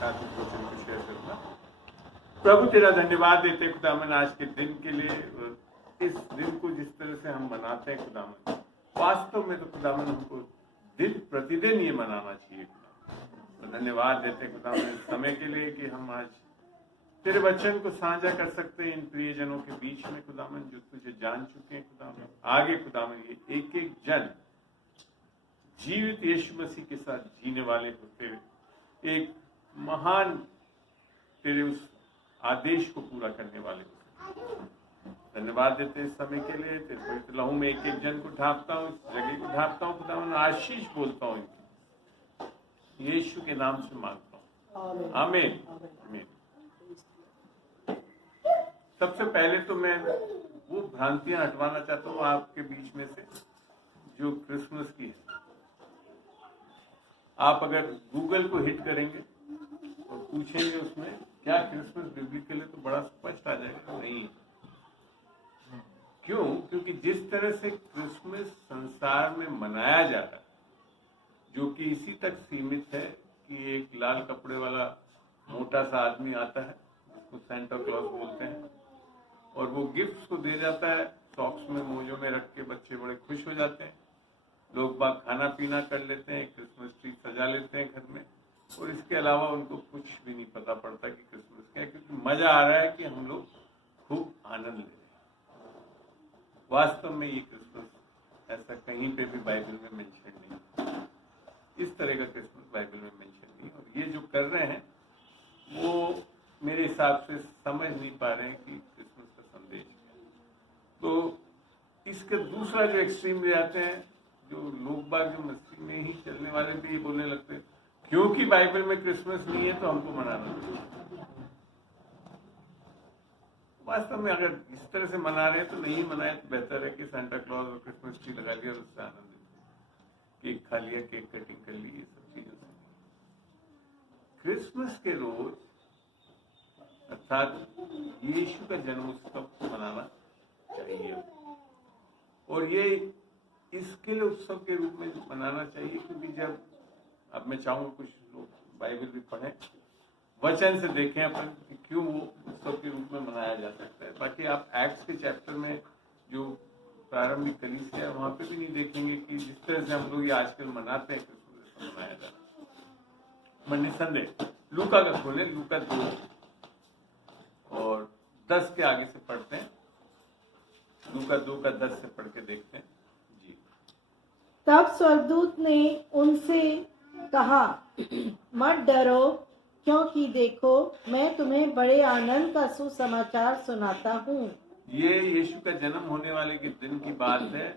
साथ इस वचन को शेयर करूंगा। प्रभु तेरा धन्यवाद देते खुदावन आज के दिन के लिए, इस दिन को जिस तरह से हम मनाते हैं खुदावन, वास्तव में तो खुदावन हमको दिन प्रतिदिन ये मनाना चाहिए खुदावन। तो धन्यवाद देते खुदावन इस समय के लिए कि हम आज तेरे वचन को साझा कर सकते हैं इन प्रियजनों के बीच में खुदावन, जो तुझे जान चुके हैं खुदावन। आगे खुदावन ये एक एक जन जीवित यीशु मसीह के साथ जीने वाले होते हुए एक महान तेरे उस आदेश को पूरा करने वाले होते। धन्यवाद देते इस समय के लिए। तेरे पवित्र लहू में एक एक जन को ढांपता हूँ, इस जगह को ढांपता हूँ खुदावन। आशीष बोलता हूँ यीशु के नाम से मांगता हूँ, आमीन आमीन। सबसे पहले तो मैं वो भ्रांतियां हटवाना चाहता हूँ आपके बीच में से जो क्रिसमस की है। आप अगर गूगल को हिट करेंगे और पूछेंगे उसमें क्या क्रिसमस बिब्लिकल है तो बड़ा स्पष्ट आ जाएगा नहीं है। क्यों? क्योंकि जिस तरह से क्रिसमस संसार में मनाया जा रहा है, जो कि इसी तक सीमित है कि एक लाल कपड़े वाला मोटा सा आदमी आता है जिसको सेंटा क्लॉज बोलते हैं, और वो गिफ्ट्स को दे जाता है, सॉक्स में मोजों में रख के बच्चे बड़े खुश हो जाते हैं। लोग बाग खाना पीना कर लेते हैं, क्रिसमस ट्री सजा लेते हैं घर में, और इसके अलावा उनको कुछ भी नहीं पता पड़ता कि क्रिसमस क्या है, क्योंकि मजा आ रहा है कि हम लोग खूब आनंद ले रहे हैं। वास्तव में ये क्रिसमस ऐसा कहीं पे भी बाइबल में मेंशन नहीं, इस तरह का क्रिसमस बाइबल में मेंशन नहीं। और ये जो कर रहे हैं वो मेरे हिसाब से समझ नहीं पा रहे हैं कि क्रिसमस का संदेश क्या है। तो इसके दूसरा जो एक्सट्रीम ले जाते हैं, जो लोग बाग जो मस्ती में ही चलने वाले भी ये बोलने लगते हैं क्योंकि बाइबल में क्रिसमस नहीं है तो हमको मनाना चाहिए। वास्तव में अगर इस तरह से मना रहे हैं तो नहीं मनाए तो बेहतर है कि सेंटा क्लॉज और क्रिसमस ट्री लगा लिया और उससे आनंद लेते, केक खा लिया, केक कटिंग कर ली, ये सब चीजों से। क्रिसमस के रोज अर्थात यीशु का जन्मोत्सव मनाना चाहिए, और ये इसके लिए उत्सव के रूप में मनाना चाहिए, क्योंकि जब अब मैं चाहूंगा कुछ लोग बाइबल भी पढ़ें, वचन से देखें अपन कि क्यों वो उत्सव के रूप में मनाया जा सकता है। बाकी आप एक्ट्स के चैप्टर में जो प्रारंभिक कलीसिया है वहां पे भी नहीं देखेंगे कि जिस तरह से हम लोग ये आजकल मनाते हैं क्रिसमस मनाया जा रहा है। निसंदेह लूका का खोले, लूका 2 और 10 के आगे से पढ़ते हैं। लूका 2 का 10 से पढ़ के देखते हैं जी। तब स्वर्गदूत ने उनसे कहा, मत डरो, क्योंकि देखो मैं तुम्हें बड़े आनंद का सुसमाचार सुनाता हूँ। ये यीशु का जन्म होने वाले के दिन की बात है।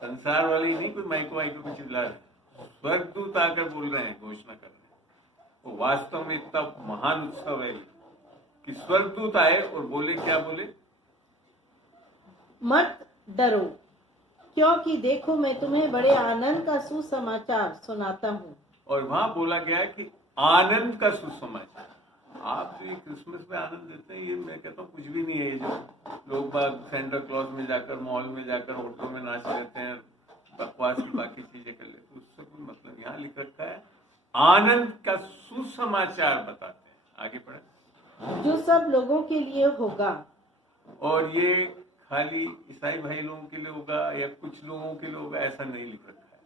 संसार वाले ही नहीं कोई माइको में चिल्ला रहे, स्वर्गदूत आकर बोल रहे हैं, घोषणा कर रहे हैं। वो वास्तव में इतना महान उत्सव है कि स्वर्गदूत आए और बोले, क्या बोले? मत डरो, क्योंकि देखो मैं तुम्हें बड़े आनंद का सुसमाचार सुनाता हूँ। और वहां बोला गया है कि आनंद का सुसमाचार। आप जो ये क्रिसमस में आनंद देते हैं, ये मैं कहता हूँ कुछ भी नहीं है। ये जो लोग बाग सेंटा क्लॉज में जाकर, मॉल में जाकर, होटलों में नाच लेते हैं, बकवास की बाकी चीजें कर लेते हैं, उससे कोई मतलब। यहाँ लिख रखा है आनंद का सुसमाचार बताते हैं। आगे पढ़े। जो सब लोगों के लिए होगा। और ये खाली ईसाई भाई लोगों के लिए होगा या कुछ लोगों के लिए होगा, ऐसा नहीं लिख रखा है।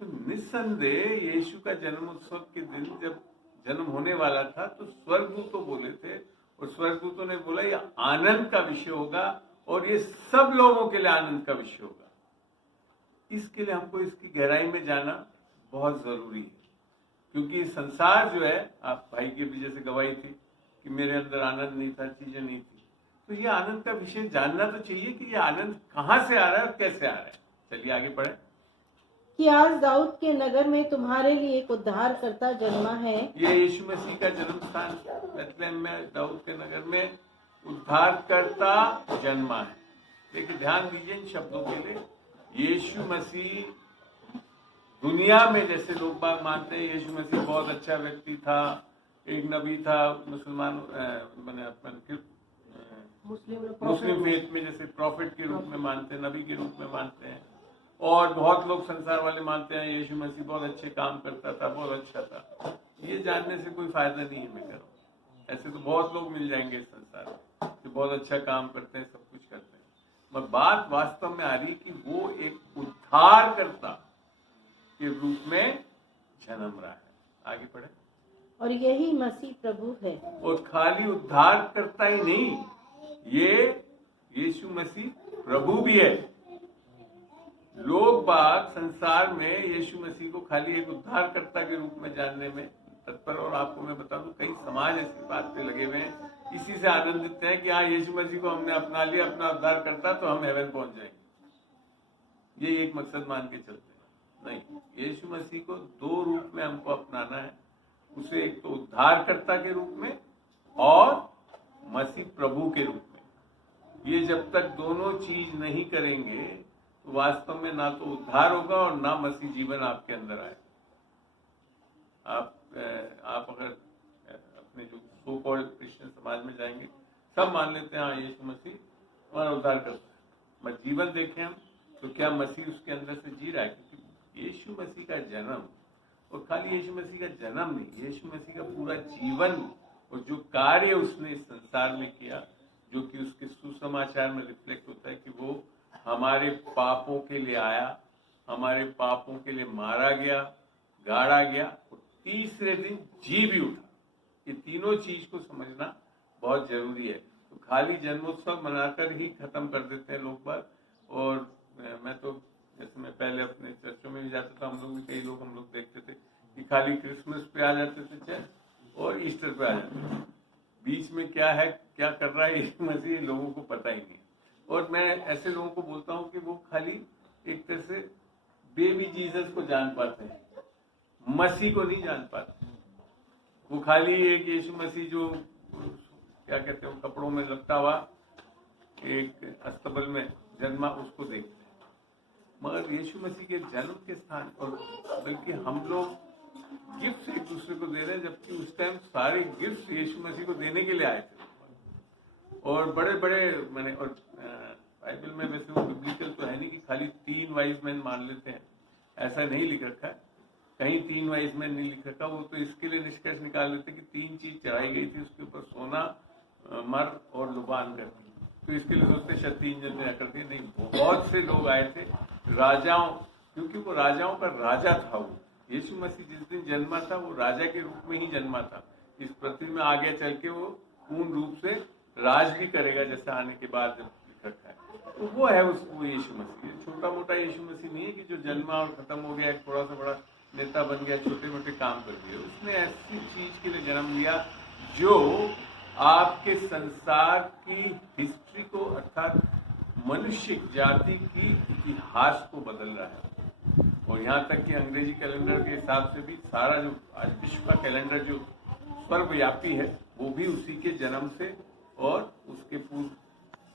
तो निस्संदेह यीशु का जन्मोत्सव के दिन जब जन्म होने वाला था तो स्वर्गदूतों बोले थे, और स्वर्गदूतों ने बोला ये आनंद का विषय होगा और ये सब लोगों के लिए आनंद का विषय होगा। इसके लिए हमको इसकी गहराई में जाना बहुत जरूरी है, क्योंकि संसार जो है, आप भाई के भी जैसे गवाही थी कि मेरे अंदर आनंद नहीं था, चीजें नहीं थी, तो ये आनंद का विषय जानना तो चाहिए कि ये आनंद कहाँ से आ रहा है और कैसे आ रहा है। चलिए आगे पढ़े। कि आज दाऊद के नगर में तुम्हारे लिए एक उद्धारकर्ता जन्मा है। ये यीशु मसीह का जन्म स्थान बेथलेहम में, दाऊद के नगर में उद्धारकर्ता जन्मा है। लेकिन ध्यान दीजिए इन शब्दों के लिए, यीशु मसीह दुनिया में जैसे लोग बाग मानते हैं यीशु मसीह बहुत अच्छा व्यक्ति था, एक नबी था, मुसलमान मुस्लिम फेथ में जैसे प्रॉफिट के रूप में मानते हैं, नबी के रूप में मानते हैं। और बहुत लोग संसार वाले मानते हैं यीशु मसीह बहुत अच्छे काम करता था, बहुत अच्छा था। ये जानने से कोई फायदा नहीं है। मैं कह रहा हूँ ऐसे तो बहुत लोग मिल जाएंगे इस संसार में जो बहुत अच्छा काम करते हैं, सब कुछ करते हैं, मगर बात वास्तव में आ रही कि वो एक उद्धारकर्ता के रूप में जन्म रहा है। आगे पढ़े। और यही मसीह प्रभु है। और खाली उद्धार करता ही नहीं, ये यीशु मसीह प्रभु भी है। लोग बाग संसार में यीशु मसीह को खाली एक उद्धारकर्ता के रूप में जानने में तत्पर, और आपको मैं बता दूं कई समाज ऐसी बात पे लगे हुए हैं, इसी से आनंदित हैं कि हाँ यीशु मसीह को हमने अपना लिया अपना उद्धारकर्ता तो हम हेवन पहुंच जाएंगे। ये एक मकसद मान के चलते हैं। नहीं, यीशु मसीह को दो रूप में हमको अपनाना है, उसे एक तो उद्धारकर्ता के रूप में और मसीह प्रभु के रूप में। ये जब तक दोनों चीज नहीं करेंगे तो वास्तव में ना तो उद्धार होगा और ना मसीह जीवन आपके अंदर आए। आप अगर अपने जो सो कॉल्ड क्रिश्चियन समाज में जाएंगे, सब मान लेते हैं हाँ यीशु मसीह हमारा उद्धार करता है, मगर जीवन देखें हम तो क्या मसीह उसके अंदर से जी रहा है? क्योंकि यीशु मसीह का जन्म, और खाली यीशु मसीह का जन्म नहीं, यीशु मसीह का पूरा जीवन और जो कार्य उसने इस संसार में किया, जो कि उसके सुसमाचार में रिफ्लेक्ट होता है कि वो हमारे पापों के लिए आया, हमारे पापों के लिए मारा गया, गाड़ा गया और तीसरे दिन जी भी उठा। ये तीनों चीज को समझना बहुत जरूरी है। तो खाली जन्मोत्सव मनाकर ही खत्म कर देते हैं लोग बात। और मैं तो जैसे मैं पहले अपने चर्चों में भी जाता था, हम लोग भी कई लोग हम लोग देखते थे कि खाली क्रिसमस पे आ जाते थे चाहे और ईस्टर पे आ जाते थे, बीच में क्या है क्या कर रहा है यीशु मसीह लोगों को पता ही नहीं। और मैं ऐसे लोगों को बोलता हूँ कि वो खाली एक तरह से बेबी जीसस को जान पाते हैं, मसीह को नहीं जान पाते। वो खाली एक यीशु मसीह जो क्या कहते हैं कपड़ों में लपटा हुआ एक अस्तबल में जन्मा उसको देखते हैं, मगर यीशु मसीह के जन्म के स्थान और बल्कि हम लोग गिफ्ट एक दूसरे को दे रहे हैं, जबकि उस टाइम सारे गिफ्ट यीशु मसीह को देने के लिए आए थे। और बड़े बड़े मैंने और बाइबल में वैसे वो बिब्लिकल तो है नहीं कि खाली 3 वाइज मैन मान लेते हैं, ऐसा नहीं लिख रखा है, कहीं 3 वाइज मैन नहीं लिख रखा। वो तो इसके लिए निष्कर्ष निकाल लेते कि 3 चीज चढ़ाई गई थी, उसके ऊपर सोना, मर और लुबान करती, तो इसके लिए सोचते शायद 3 जन ने करती। नहीं, बहुत से लोग आए थे राजाओं, क्योंकि वो राजाओं का राजा था। वो यीशु मसीह जिस दिन जन्मा था वो राजा के रूप में ही जन्मा था। इस पृथ्वी में आगे चल के वो पूर्ण रूप से राज भी करेगा जैसे आने के बाद जब लिख रखा है। तो वो है वो यीशु मसीह। छोटा मोटा यीशु मसीह नहीं है कि जो जन्मा और खत्म हो गया, थोड़ा सा बड़ा नेता बन गया, छोटे मोटे काम कर दिए। उसने ऐसी चीज के लिए जन्म लिया जो आपके संसार की हिस्ट्री को अर्थात मनुष्य जाति की इतिहास को बदल रहा है। और यहाँ तक कि अंग्रेजी कैलेंडर के हिसाब से भी सारा जो आज विश्व का कैलेंडर जो सर्वव्यापी है वो भी उसी के जन्म से और उसके पूर्व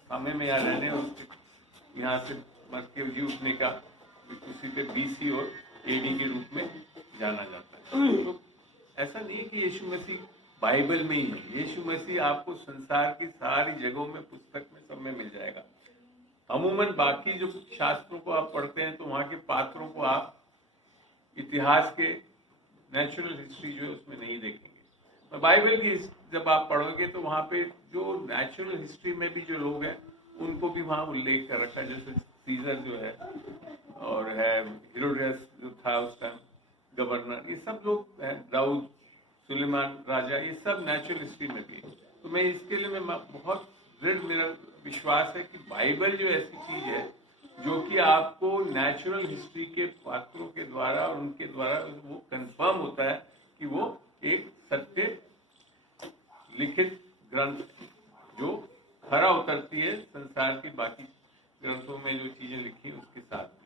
समय में यहाँ रहने और उसके यहाँ से मर के जी उठने का उसी पे BC और AD के रूप में जाना जाता है। तो ऐसा नहीं है कि यीशु मसीह बाइबल में ही है। यीशु मसीह आपको संसार की सारी जगहों में, पुस्तक में, सब में मिल जाएगा। अमूमन बाकी जो शास्त्रों को आप पढ़ते हैं तो वहाँ के पात्रों को आप इतिहास के नेचुरल हिस्ट्री जो है उसमें नहीं देखेंगे। बाइबल की जब आप पढ़ोगे तो वहाँ पे जो नेचुरल हिस्ट्री में भी जो लोग हैं उनको भी वहाँ उल्लेख कर रखा है, जैसे सीजर जो है और है हेरोडेस जो था उस टाइम गवर्नर, ये सब लोग हैं, दाऊद, सुलेमान राजा, ये सब नेचुरल हिस्ट्री में भी है। तो मैं इसके लिए मैं बहुत दृढ़ मेरा विश्वास है कि बाइबल जो ऐसी चीज है जो कि आपको नेचुरल हिस्ट्री के पात्रों के द्वारा और उनके द्वारा वो कंफर्म होता है कि वो एक सत्य लिखित ग्रंथ जो खरा उतरती है संसार की बाकी ग्रंथों में जो चीजें लिखी उसके साथ में।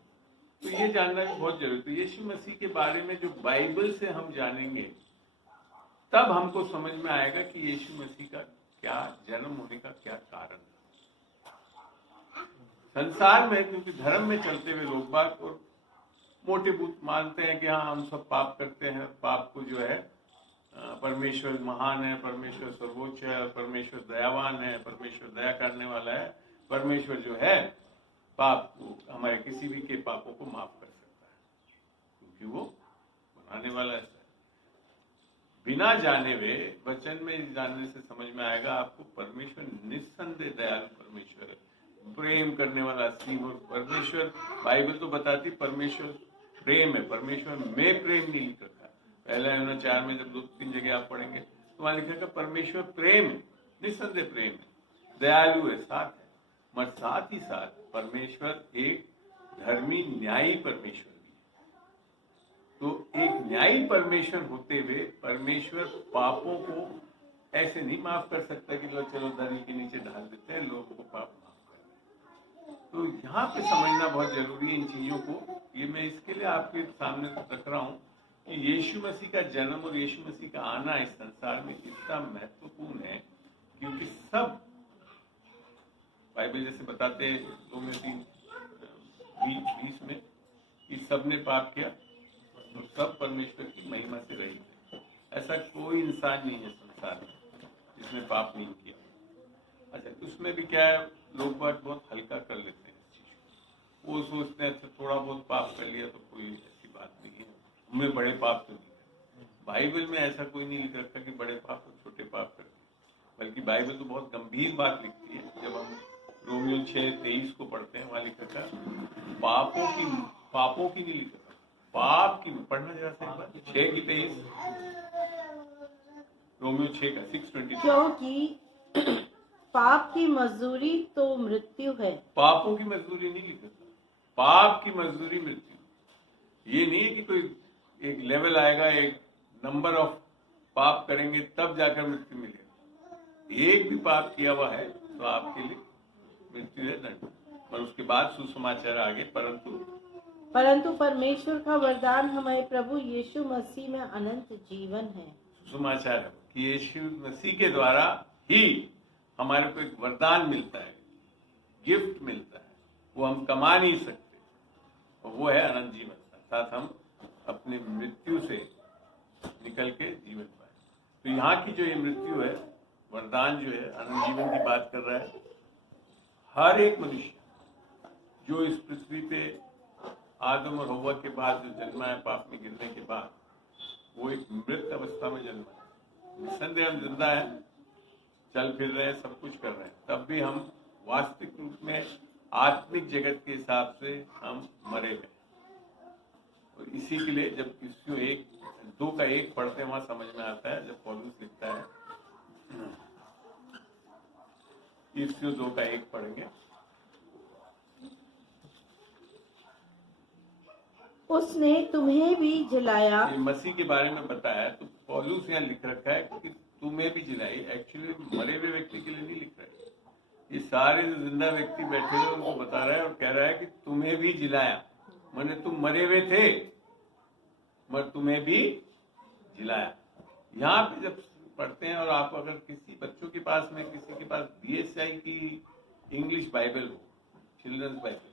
तो ये जानना भी बहुत जरूरी। तो यीशु मसीह के बारे में जो बाइबल से हम जानेंगे तब हमको समझ में आएगा कि यीशु मसीह का क्या जन्म होने का क्या कारण है। संसार में क्योंकि धर्म में चलते हुए लोग बात और मोटे बूत मानते हैं कि हाँ हम सब पाप करते हैं, पाप को जो है परमेश्वर महान है, परमेश्वर सर्वोच्च है, परमेश्वर दयावान है, परमेश्वर दया करने वाला है, परमेश्वर जो है पाप को हमारे किसी भी के पापों को माफ कर सकता है क्योंकि वो बनाने वाला ऐसा है। बिना जाने हुए वचन में जानने से समझ में आएगा आपको परमेश्वर निस्संदेह दयालु परमेश्वर है, प्रेम करने वाला शिव। और परमेश्वर, बाइबल तो बताती परमेश्वर प्रेम है, परमेश्वर में प्रेम नहीं लिख रखा। पहला यूहन्ना 4 में जब 2-3 जगह आप पढ़ेंगे तो वहां लिखा है परमेश्वर प्रेम है, निस्संदेह प्रेम है, दयालु है, साथ है, मगर साथ ही साथ परमेश्वर एक धर्मी न्यायी परमेश्वर भी है। तो एक न्यायी परमेश्वर होते हुए परमेश्वर पापों को ऐसे नहीं माफ कर सकता कि लो चलो दरी के नीचे ढाल देते हैं, लोगों को पाप माफ कर रहे हैं। तो यहाँ पे समझना बहुत जरूरी है इन चीजों को। ये मैं इसके लिए आपके सामने रख रहा हूँ कि यीशु मसीह का जन्म और यीशु मसीह का आना इस संसार में इतना महत्वपूर्ण है, क्योंकि सब बाइबल जैसे बताते हैं 2-3-20 में कि सबने पाप किया तो सब परमेश्वर की महिमा से रहित है। ऐसा कोई इंसान नहीं है संसार में जिसने पाप नहीं किया। अच्छा, उसमें भी क्या है, लोग बात बहुत हल्का कर लेते हैं इस चीज को। वो सोचते हैं अच्छा थोड़ा बहुत पाप कर लिया तो कोई ऐसी बात नहीं है, हमें बड़े पाप तो नहीं है। बाइबल में ऐसा कोई नहीं लिख रखा कि बड़े पाप और छोटे पाप कर, बल्कि बाइबल तो बहुत गंभीर बात लिखती है। जब हम रोमियो 6:23 को पढ़ते हैं, वहां लिखा था पापों की नहीं लिखा था, पाप की। पढ़ना जरा से 6:23, रोमियो 6 का 6:22। क्योंकि पाप की मजदूरी तो मृत्यु है। पापों की मजदूरी नहीं लिखा था, पाप की मजदूरी मृत्यु। ये नहीं है कि कोई एक लेवल आएगा, एक नंबर ऑफ पाप करेंगे तब जाकर मृत्यु मिलेगा। एक भी पाप किया हुआ है तो आपके लिए मृत्यु है, दंड। और उसके बाद सुसमाचार आगे, परंतु परमेश्वर का वरदान हमारे प्रभु यीशु मसीह में अनंत जीवन है। सुसमाचार है कि यीशु मसीह के द्वारा ही हमारे को एक वरदान मिलता है, गिफ्ट मिलता है, वो हम कमा नहीं सकते, और वो है अनंत जीवन। अर्थात हम अपने मृत्यु से निकल के जीवन पाए। तो यहाँ की जो ये मृत्यु है, वरदान जो है, अनंत जीवन की बात कर रहा है। हर एक मनुष्य जो इस पृथ्वी पे आदम और हव्वा के बाद जो जन्मा है, पाप में गिरने के बाद, वो एक मृत अवस्था में जन्मा है। निस्संदेह हम जिंदा हैं, चल फिर रहे हैं, सब कुछ कर रहे हैं, तब भी हम वास्तविक रूप में आत्मिक जगत के हिसाब से हम मरे गए। और इसी के लिए जब इसको 1-2 का 1 पढ़ते हैं, वहां समझ में आता है, जब पौलुस लिखता है, इसको 2 का 1 पढ़ेंगे। उसने तुम्हें भी जिलाया। मसीह के बारे में बताया तो पौलुस यहाँ लिख रखा है कि तुम्हें भी जिलाई। एक्चुअली मरे हुए व्यक्ति के लिए नहीं लिख रहा है, ये सारे जो जिंदा व्यक्ति बैठे हुए उनको बता रहा है और कह रहा है कि तुम्हें भी जिलाया। माने तुम मरे हुए थे मगर तुम्हें भी जिलाया। यहाँ पे जब पढ़ते हैं, और आप अगर किसी बच्चों के पास में, किसी के पास BSI की इंग्लिश बाइबल हो, चिल्ड्रंस बाइबल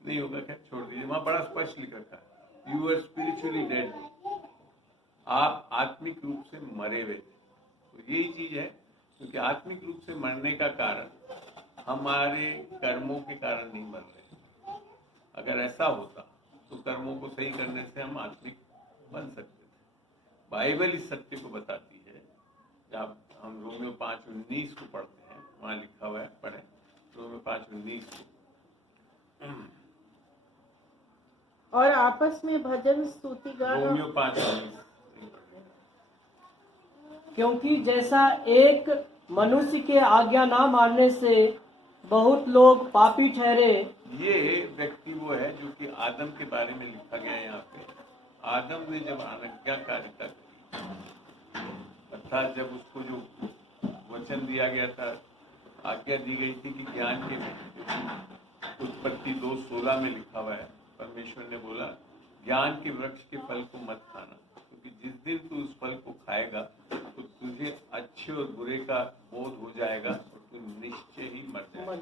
नहीं होगा, क्या छोड़ दीजिए, वहां बड़ा स्पष्ट लिख रखा है, यू आर स्पिरिचुअली डेड, आप आत्मिक रूप से मरे हुए थे। तो यही चीज है, क्योंकि आत्मिक रूप से मरने का कारण हमारे कर्मों के कारण नहीं मर रहे। अगर ऐसा होता तो कर्मों को सही करने से हम आत्मिक बन सकते थे। बाइबल इस सत्य को बताती है। जब हम रोमियो 5:19 को पढ़ते हैं, वहां लिखा हुआ है, पढ़े रोमियो 5:19 को। और आपस में भजन स्तुति गाना। रोमियो 5:19। क्योंकि जैसा एक मनुष्य के आज्ञा ना मानने से बहुत लोग पापी ठहरे। ये व्यक्ति वो है जो कि आदम के बारे में लिखा गया है यहाँ पे। आदम ने जब आज्ञाकारिता की, अर्थात जब उसको जो वचन दिया गया था, आज्ञा दी गई थी कि ज्ञान के, उत्पत्ति 2:16 में लिखा हुआ है, परमेश्वर ने बोला ज्ञान के वृक्ष के फल को मत खाना, क्योंकि जिस दिन तू उस फल को खाएगा तो तुझे अच्छे और बुरे का बोध हो जाएगा और तू निश्चय ही मर जाएगा।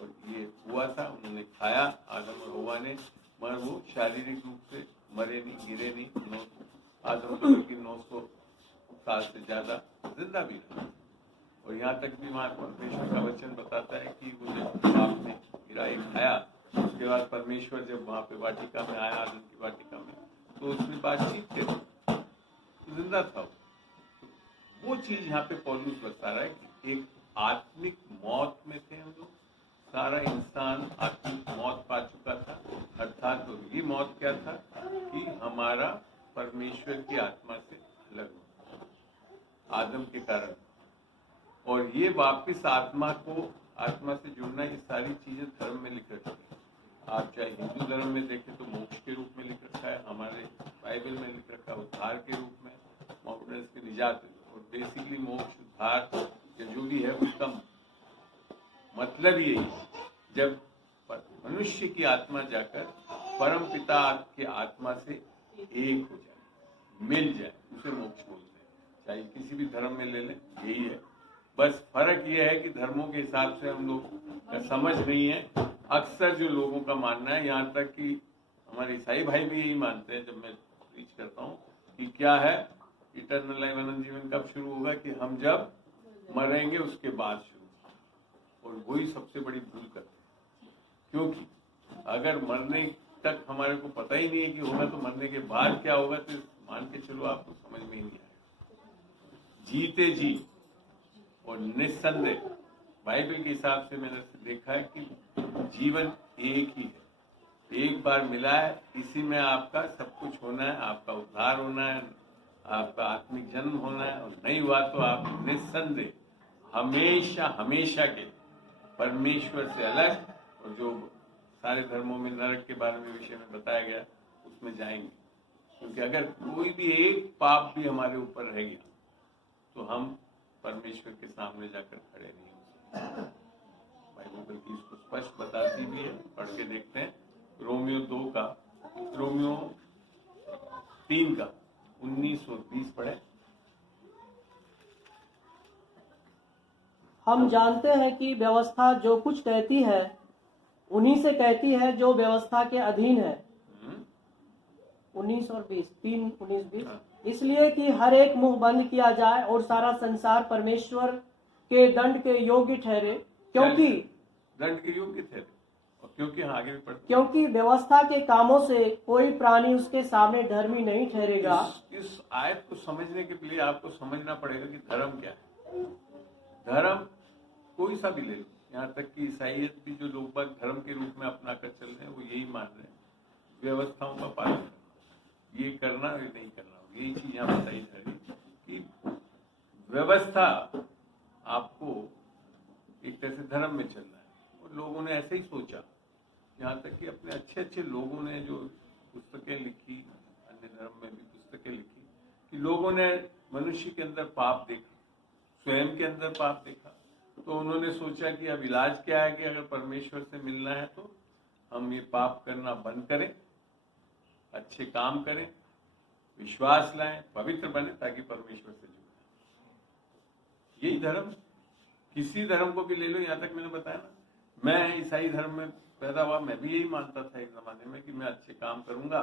और ये हुआ था, उन्होंने खाया, आदम और हव्वा ने, मगर वो शारीरिक रूप से मरे नहीं, गिरे नहीं। आदम तो बल्कि 900 साल से ज्यादा जिंदा भी रहा। और यहाँ तक भी वहाँ परमेश्वर का वचन बताता है कि वो जब पाप में गिरा, खाया, उसके बाद परमेश्वर जब वहाँ पे वाटिका में आया, आदम की वाटिका में, तो उसमें बातचीत करी, जिंदा था। वो चीज यहाँ पे पौलुस बता रहा है कि एक आत्मिक मौत में थे हम लोग, सारा इंसान आत्मिक मौत पा चुका था। अर्थात तो ये मौत क्या था कि हमारा परमेश्वर की आत्मा से अलग हो आदम के कारण, और ये वापिस आत्मा से जुड़ना, ये सारी चीजें धर्म में लिख रखी है। आप चाहे हिंदू धर्म में देखें तो मोक्ष के रूप में लिख रखा है, हमारे बाइबल में लिख रखा है उद्धार के रूप में, माउंटेन्स की निजात। और बेसिकली मोक्ष, उद्धार जो भी है उसका मतलब यही है, जब मनुष्य की आत्मा जाकर परम पिता के आत्मा से एक हो जाए, मिल जाए, उसे मोक्ष बोलते हैं। चाहे किसी भी धर्म में ले लें, यही है। बस फर्क यह है कि धर्मों के हिसाब से हम लोग का समझ नहीं है। अक्सर जो लोगों का मानना है, यहाँ तक कि हमारे ईसाई भाई भी यही मानते हैं, जब मैं प्रीच करता हूँ कि क्या है इटर्नल लाइफ, अनंत जीवन कब शुरू होगा, कि हम जब मरेंगे उसके बाद शुरू होगा। और वही सबसे बड़ी भूल करते हैं, क्योंकि अगर मरने तक हमारे को पता ही नहीं है कि होगा, तो मरने के बाद क्या होगा, तो मान के चलो आपको समझ में ही नहीं आएगा। जीते जी और निस्संदेह बाइबल के हिसाब से मैंने देखा है कि जीवन एक ही है, एक बार मिला है, इसी में आपका सब कुछ होना है, आपका उद्धार होना है, आपका आत्मिक जन्म होना है। और नहीं हुआ तो आप निस्संदेह हमेशा हमेशा के परमेश्वर से अलग, और जो सारे धर्मों में नरक के बारे में विषय में बताया गया उसमें जाएंगे। क्योंकि अगर कोई भी एक पाप भी हमारे ऊपर रह गया तो हम परमेश्वर के सामने जाकर खड़े नहीं हो सकते। बाइबल बल्कि इसको स्पष्ट बताती भी है, पढ़ के देखते हैं। रोमियो 3 का 19 और 20 पढ़े। हम जानते हैं कि व्यवस्था जो कुछ कहती है उन्हीं से कहती है जो व्यवस्था के अधीन है। 19 और 20, 3, 19, 20। इसलिए कि हर एक मुंह बंद किया जाए और सारा संसार परमेश्वर के दंड के योग्य ठहरे, क्योंकि दंड के योग्य थे, और क्योंकि आगे भी पढ़ते, क्योंकि व्यवस्था के कामों से कोई प्राणी उसके सामने धर्मी नहीं ठहरेगा। इस आयत को समझने के लिए आपको समझना पड़ेगा कि धर्म क्या है। धर्म कोई सा भी ले लो, यहाँ तक कि ईसाइयत भी जो लोग बाग धर्म के रूप में अपना कर चल रहे हैं, वो यही मान रहे हैं व्यवस्थाओं का पालन करना, ये करना ये नहीं करना। यही चीज यहाँ बताई जा रही कि व्यवस्था आपको एक तरह से धर्म में चलना है, और लोगों ने ऐसे ही सोचा। यहाँ तक कि अपने अच्छे अच्छे लोगों ने जो पुस्तकें लिखी, अन्य धर्म में भी पुस्तकें लिखी, कि लोगों ने मनुष्य के अंदर पाप देखा, स्वयं के अंदर पाप देखा, तो उन्होंने सोचा कि अब इलाज क्या है कि अगर परमेश्वर से मिलना है तो हम ये पाप करना बंद करें, अच्छे काम करें, विश्वास लाएं, पवित्र बने, ताकि परमेश्वर से जुड़े। यही धर्म, किसी धर्म को भी ले लो। यहाँ तक मैंने बताया ना, मैं ईसाई धर्म में पैदा हुआ, मैं भी यही मानता था एक जमाने में कि मैं अच्छे काम करूंगा,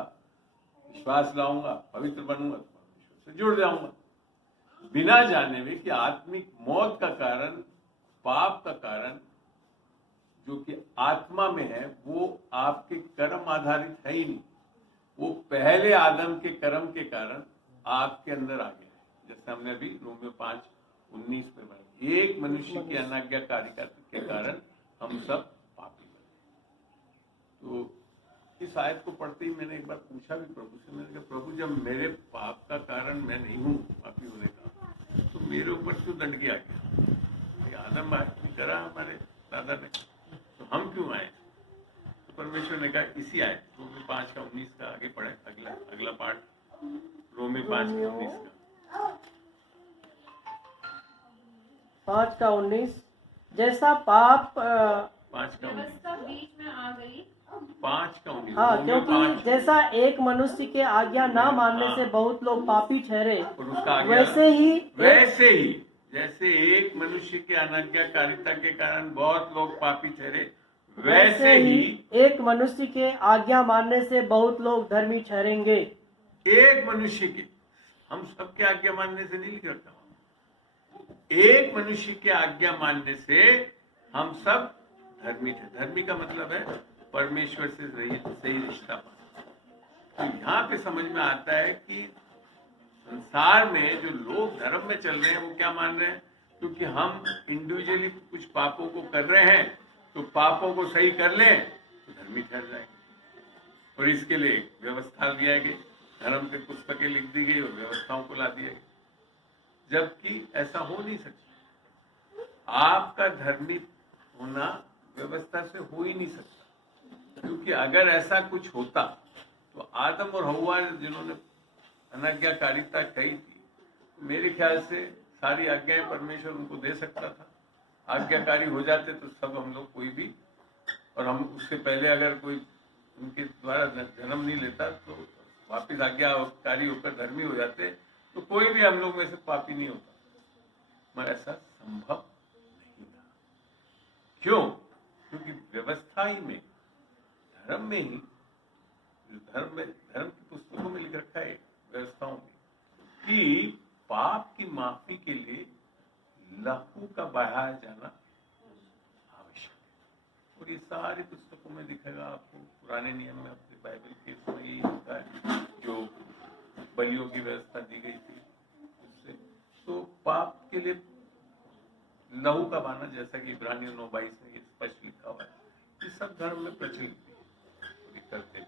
विश्वास लाऊंगा, पवित्र बनूंगा, तो परमेश्वर से जुड़ जाऊंगा, बिना जाने में कि आत्मिक मौत का कारण, पाप का कारण जो कि आत्मा में है, वो आपके कर्म आधारित है ही नहीं, वो पहले आदम के कर्म के कारण आपके अंदर आ गया है। जैसे हमने अभी रोमियो 5:19 में पढ़ा, एक मनुष्य की अनाज्ञाकारिता के कारण हम सब पापी बने। तो इस आयत को पढ़ते ही मैंने एक बार पूछा भी प्रभु से, मैंने कहा प्रभु जब मेरे पाप का कारण मैं नहीं हूँ पापी होने का, तो मेरे ऊपर क्यों दंड किया गया? आदम करा हमारे दादा ने, तो हम क्यों आए? तो परमेश्वर ने कहा इसी आयत रोमी 5:19 का आगे पढ़े, अगला पार्ट रोमी 5:19 का 5:19। जैसा पाप 5:19 बीच में आ गई। 5:19। हाँ, क्योंकि जैसा एक मनुष्य के आज्ञा ना मानने से बहुत लोग पापी ठहरे, और उसका आगे वैसे ही जैसे एक मनुष्य के अनाज्ञाकारिता के कारण बहुत लोग पापी ठहरे, वैसे ही एक मनुष्य के आज्ञा मानने से बहुत लोग धर्मी ठहरेंगे। एक मनुष्य के, हम सबके आज्ञा मानने से नहीं लिख रखा, एक मनुष्य के आज्ञा मानने से हम सब धर्मी थे। धर्मी का मतलब है परमेश्वर से सही रिश्ता पाना। तो यहाँ पे समझ में आता है कि संसार में जो लोग धर्म में चल रहे हैं वो क्या मान रहे हैं, क्योंकि हम इंडिविजुअली कुछ पापों को कर रहे हैं तो पापों को सही कर लें तो धर्मी ठहर जाएंगे, और इसके लिए व्यवस्था लिया गई, धर्म की पुस्तकें लिख दी गई और व्यवस्थाओं को ला दिया गया, जबकि ऐसा हो नहीं सकता। आपका धर्मी होना व्यवस्था से हो ही नहीं सकता, क्योंकि अगर ऐसा कुछ होता तो आदम और हव्वा जिन्होंने अनाज्ञाकारिता कही थी, मेरे ख्याल से सारी आज्ञाएं परमेश्वर उनको दे सकता था। आज्ञाकारी हो जाते तो सब हम लोग कोई भी, और हम उससे पहले अगर कोई उनके द्वारा जन्म नहीं लेता तो वापिस आज्ञाकारी होकर धर्मी हो जाते तो कोई भी हम लोग में से पापी नहीं होता, मगर ऐसा संभव नहीं था। क्यों? क्योंकि व्यवस्था ही में, धर्म में ही, धर्म की पुस्तकों में लिख रखा है, व्यवस्थाओं में, कि पाप की माफी के लिए लहू का बहाया जाना आवश्यक है। और ये सारी पुस्तकों में दिखेगा आपको, पुराने नियम में, अपने बाइबल के इसमें यही होता है, जो बलियों की व्यवस्था दी गई थी उससे, तो पाप के लिए लहू का बहाना, जैसा कि इब्रानियों 9:22 में ये स्पष्ट लिखा हुआ है, ये सब धर्म में प्रचलित भी करते हैं।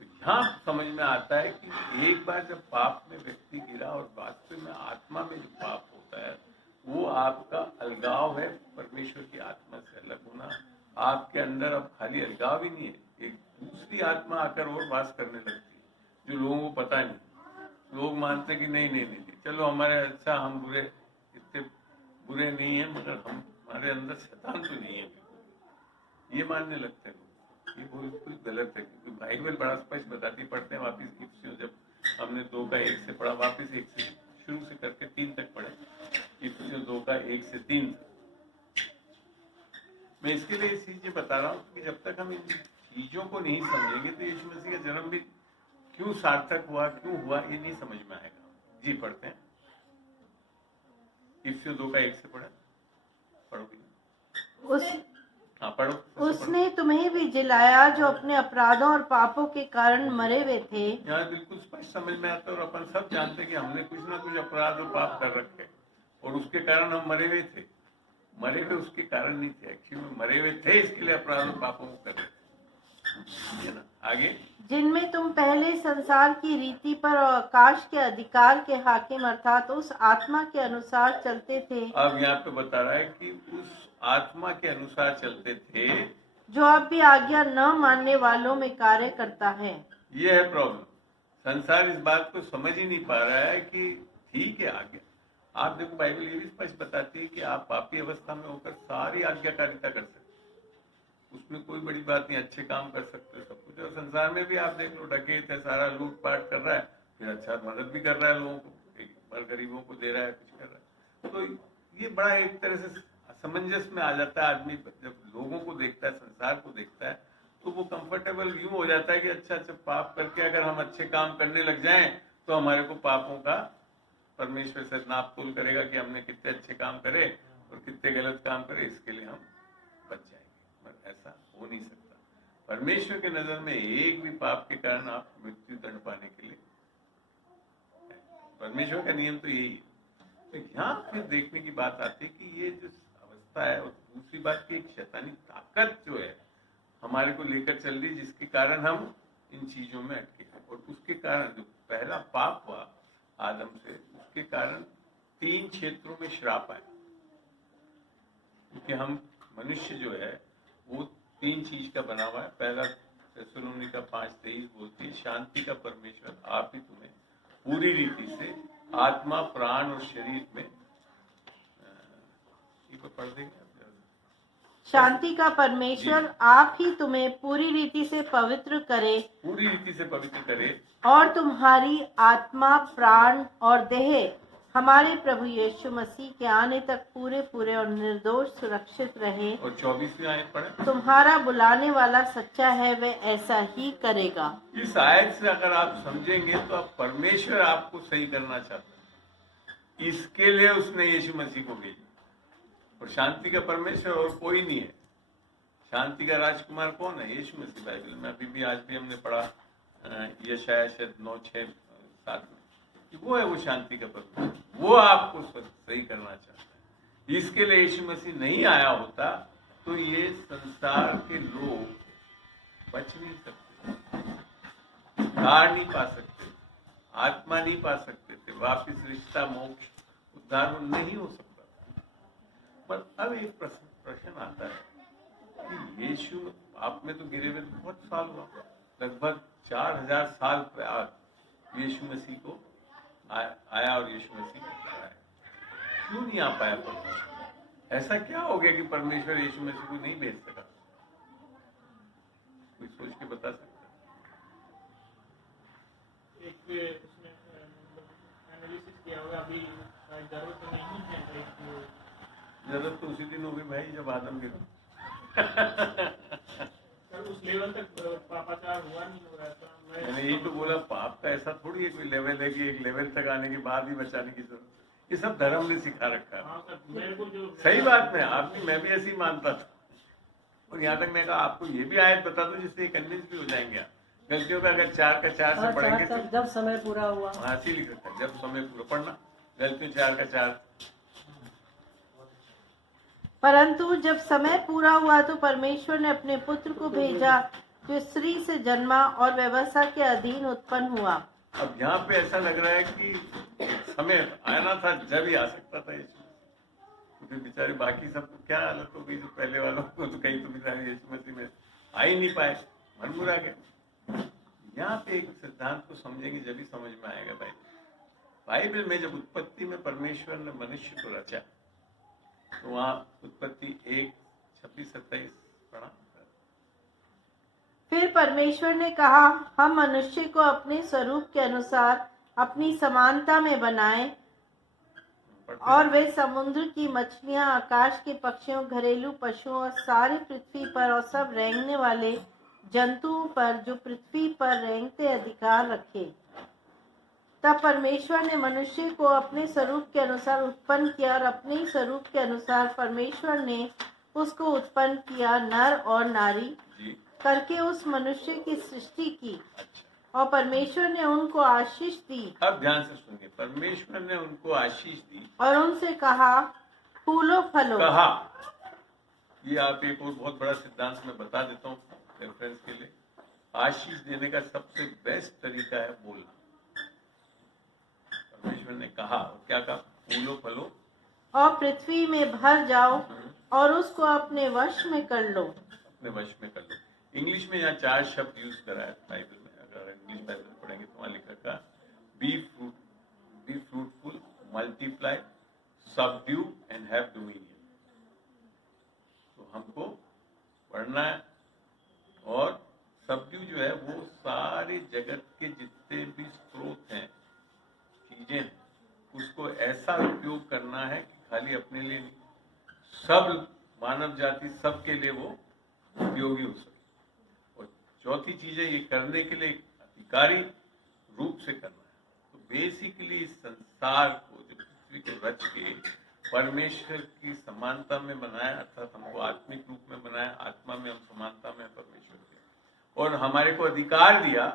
तो यहाँ समझ में आता है कि एक बार जब पाप में व्यक्ति गिरा और वास्तव में आत्मा में जो पाप होता है वो आपका अलगाव है परमेश्वर की आत्मा से अलग होना। आपके अंदर अब खाली अलगाव ही नहीं है, एक दूसरी आत्मा आकर और वास करने लगती है, जो लोगों को पता नहीं। लोग मानते कि नहीं, चलो हमारे अच्छा, हम बुरे, इतने बुरे नहीं है, मगर हमारे अंदर शैतान तो नहीं है, ये मानने लगते हैं लोग। ये बिल्कुल गलत है, क्योंकि बाइबल बड़ा स्पष्ट बताती, पढ़ते हैं वापिस इफिसियों, जब हमने 2:1 से पढ़ा, वापिस 1 से शुरू से करके 3 तक पढ़े, इफिसियों 2:1 से 3 तक। मैं इसके लिए इस चीज बता रहा हूँ कि जब तक हम इन चीजों को नहीं समझेंगे तो यीशु मसीह का जन्म भी क्यों सार्थक हुआ, क्यों हुआ, ये नहीं समझ में आएगा। जी पढ़ते हैं, इफिसियों 2:1 से पढ़ोगे? पढ़ो। उसने तुम्हें भी जिलाया जो अपने अपराधों और पापों के कारण मरे हुए थे। यहाँ बिल्कुल स्पष्ट समझ में आता है, और अपन सब जानते हैं कि हमने कुछ ना कुछ अपराध और पाप कर रखे और उसके कारण हम मरे हुए थे। मरे हुए उसके कारण नहीं थे, एक्चुअली मरे हुए थे इसके लिए अपराध और पापों को कर रहे थे, है ना। आगे, जिनमें तुम पहले संसार की रीति पर और आकाश के अधिकार के हाकिम अर्थात उस आत्मा के अनुसार चलते थे। अब यहाँ पे बता रहा है कि उस आत्मा के अनुसार चलते थे, जो अब भी आज्ञा न मानने वालों में कार्य करता है। ये है प्रॉब्लम। संसार इस बात को समझ ही नहीं पा रहा है कि ठीक है आज्ञा, आप देखो बाइबल ये भी स्पष्ट बताती है कि आप पापी अवस्था में होकर सारी आज्ञाकारिता कर सकते, उसमें कोई बड़ी बात नहीं, अच्छे काम कर सकते हो, सब कुछ। और संसार में भी आप देख लो, डकैत है, सारा लूटपाट कर रहा है, फिर अच्छा मदद भी कर रहा है लोगों को, पर गरीबों को दे रहा है, कुछ कर रहा है। तो ये बड़ा एक तरह से असमंजस में आ जाता है आदमी, जब लोगों को देखता है, संसार को देखता है, तो वो कंफर्टेबल यूं हो जाता है कि अच्छा पाप करके अगर हम अच्छे काम करने लग जाएं तो हमारे को पापों का परमेश्वर से नाप तोल करेगा कि हमने कितने अच्छे काम करे और कितने गलत काम करे, इसके लिए हम बच जाएंगे। पर ऐसा हो नहीं सकता। परमेश्वर के नजर में एक भी पाप के कारण आप मृत्यु दंड पाने के लिए, परमेश्वर का नियम तो यही है। तो यहाँ फिर देखने की बात आती है कि ये जो अवस्था है, और दूसरी बात की एक शैतानी ताकत जो है हमारे को लेकर चल रही, जिसके कारण हम इन चीजों में अटके हैं। और उसके कारण जो पहला पाप हुआ आदम से, उसके कारण 3 क्षेत्रों में श्राप आया, क्योंकि हम मनुष्य जो है वो 3 चीज का बना हुआ है। पहला थिस्सलुनीका 5:23 बोलती है, शांति का परमेश्वर आप ही तुम्हें पूरी रीति से आत्मा, प्राण और शरीर में, पढ़ देंगे, शांति का परमेश्वर आप ही तुम्हें पूरी रीति से पवित्र करे, पूरी रीति से पवित्र करे, और तुम्हारी आत्मा, प्राण और देह हमारे प्रभु यीशु मसीह के आने तक पूरे और निर्दोष सुरक्षित रहे। और 24वीं आयत पढ़े, तुम्हारा बुलाने वाला सच्चा है, वह ऐसा ही करेगा। इस आयत से अगर आप समझेंगे तो आप परमेश्वर आपको सही करना चाहता है, इसके लिए उसने यीशु मसीह को भेजा। और शांति का परमेश्वर और कोई नहीं है। शांति का राजकुमार कौन है? यीशु मसीह। बाइबल में अभी भी आज भी हमने पढ़ा यशायाह 9:6-7 में, कि वो है वो शांति का परमेश्वर, वो आपको सही करना चाहता है। इसके लिए यीशु मसीह नहीं आया होता तो ये संसार के लोग बच नहीं सकते, उद्धार नहीं पा सकते, आत्मा नहीं पा सकते थे, वापिस रिश्ता मोक्ष उद्धार नहीं हो सकता था। पर अब एक प्रश्न आता है कि यीशु आप में तो गिरे हुए बहुत साल हुआ, लगभग 4000 साल बाद यीशु मसीह को आया और यीशु मसीह आया, क्यों नहीं आ पाया परमेश्वर? ऐसा क्या हो गया कि परमेश्वर यीशु मसीह को नहीं भेज सका? कोई सोच के बता सकता है? एक उसने एनालिसिस किया होगा, अभी जरूरत नहीं है, जरूरत तो उसी दिन होगी भाई जब आदम गिरा। सर उस लेवल तक पापाचार हुआ नहीं हो रहा था। मैंने यही तो बोला, पाप का ऐसा थोड़ी है कोई लेवल है कि एक लेवल तक आने के बाद ही बचाने की जरूरत। ये सब धर्म ने सिखा रखा है। हाँ सर, मेरे को जो सही बात में आपकी, मैं भी ऐसे ही मानता था। और यहाँ तक मैं कहा आपको ये भी आयत बता दो जिससे कन्विंस भी हो जाएंगे आप। गलतियों का अगर 4 का 4 से पढ़ेंगे तो जब समय पूरा हुआ, हाँ ऐसे लिख सकता है, जब समय पूरा पढ़ना, गलतियों 4 का 4। परंतु जब समय पूरा हुआ तो परमेश्वर ने अपने पुत्र को भेजा जो स्त्री से जन्मा और व्यवस्था के अधीन उत्पन्न हुआ। अब यहाँ पे ऐसा लग रहा है कि समय आना था जब ही आ सकता था यीशु, क्योंकि बेचारे बाकी सबको क्या हालत हो गई, जो पहले वालों को तो कहीं तो बेचारे यीशु मसीह में आ ही नहीं पाए, मन बुरा गया। यहाँ पे एक सिद्धांत को समझेंगे जब भी समझ में आएगा। बाइबल में जब उत्पत्ति में परमेश्वर ने मनुष्य को रचा तो वहाँ उत्पत्ति 1:26-27 पढ़ा। फिर परमेश्वर ने कहा, हम मनुष्य को अपने स्वरूप के अनुसार अपनी समानता में बनाएं और वे समुद्र की मछलियां, आकाश के पक्षियों, घरेलू पशुओं और सारी पृथ्वी पर और सब रेंगने वाले जंतुओं पर जो पृथ्वी पर रेंगते अधिकार रखे। तब परमेश्वर ने मनुष्य को अपने स्वरूप के अनुसार उत्पन्न किया और अपने ही स्वरूप के अनुसार परमेश्वर ने उसको उत्पन्न किया, नर और नारी करके उस मनुष्य की सृष्टि की। और परमेश्वर ने उनको आशीष दी। अब ध्यान से सुनिए, परमेश्वर ने उनको आशीष दी और उनसे कहा, फूलो फलो। कहा, ये आप एक और बहुत बड़ा सिद्धांत मैं बता देता हूँ रेफरेंस के लिए। आशीष देने का सबसे बेस्ट तरीका है बोलना। परमेश्वर ने कहा, क्या कहा? फूलो फलो और पृथ्वी में भर जाओ और उसको अपने वश में कर लो। अपने वश में कर लो। इंग्लिश में यहाँ 4 शब्द यूज करा है बाइबल में। अगर इंग्लिश बाइबल पढ़ेंगे तो वहाँ लिखा था B fruitful, multiply, subdue and have dominion. तो हमको पढ़ना है। और सबड्यू जो है वो सारे जगत के जितने भी स्रोत हैं, चीजें हैं, उसको ऐसा उपयोग करना है कि खाली अपने लिए नहीं, सब मानव जाति सबके लिए वो उपयोगी हो सके। और चौथी चीज है, ये करने के लिए अधिकारी रूप से करना है। तो बेसिकली इस संसार को जो पृथ्वी को रच के परमेश्वर की समानता में बनाया, अर्थात हमको आत्मिक रूप में बनाया, आत्मा में हम समानता में परमेश्वर के, और हमारे को अधिकार दिया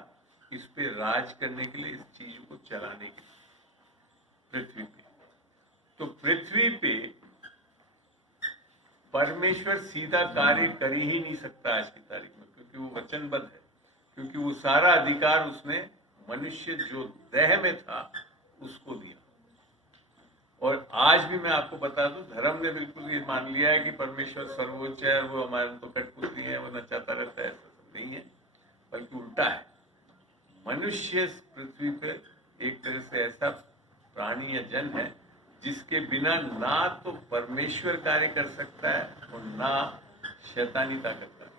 इस पे राज करने के लिए, इस चीज को चलाने के लिए पृथ्वी पे। तो पृथ्वी पे परमेश्वर सीधा कार्य कर ही नहीं सकता आज की तारीख में, क्योंकि वो वचनबद्ध है, क्योंकि वो सारा अधिकार उसने मनुष्य जो देह में था उसको दिया। और आज भी मैं आपको बता दूं, धर्म ने बिल्कुल ये मान लिया है कि परमेश्वर सर्वोच्च है, वो हमारे तो कठपुतली है, वो नचाता रहता है, ऐसा सब नहीं है, बल्कि उल्टा है। मनुष्य पृथ्वी पे एक तरह से ऐसा प्राणी या जन है जिसके बिना ना तो परमेश्वर कार्य कर सकता है और ना शैतानी ताकत कर।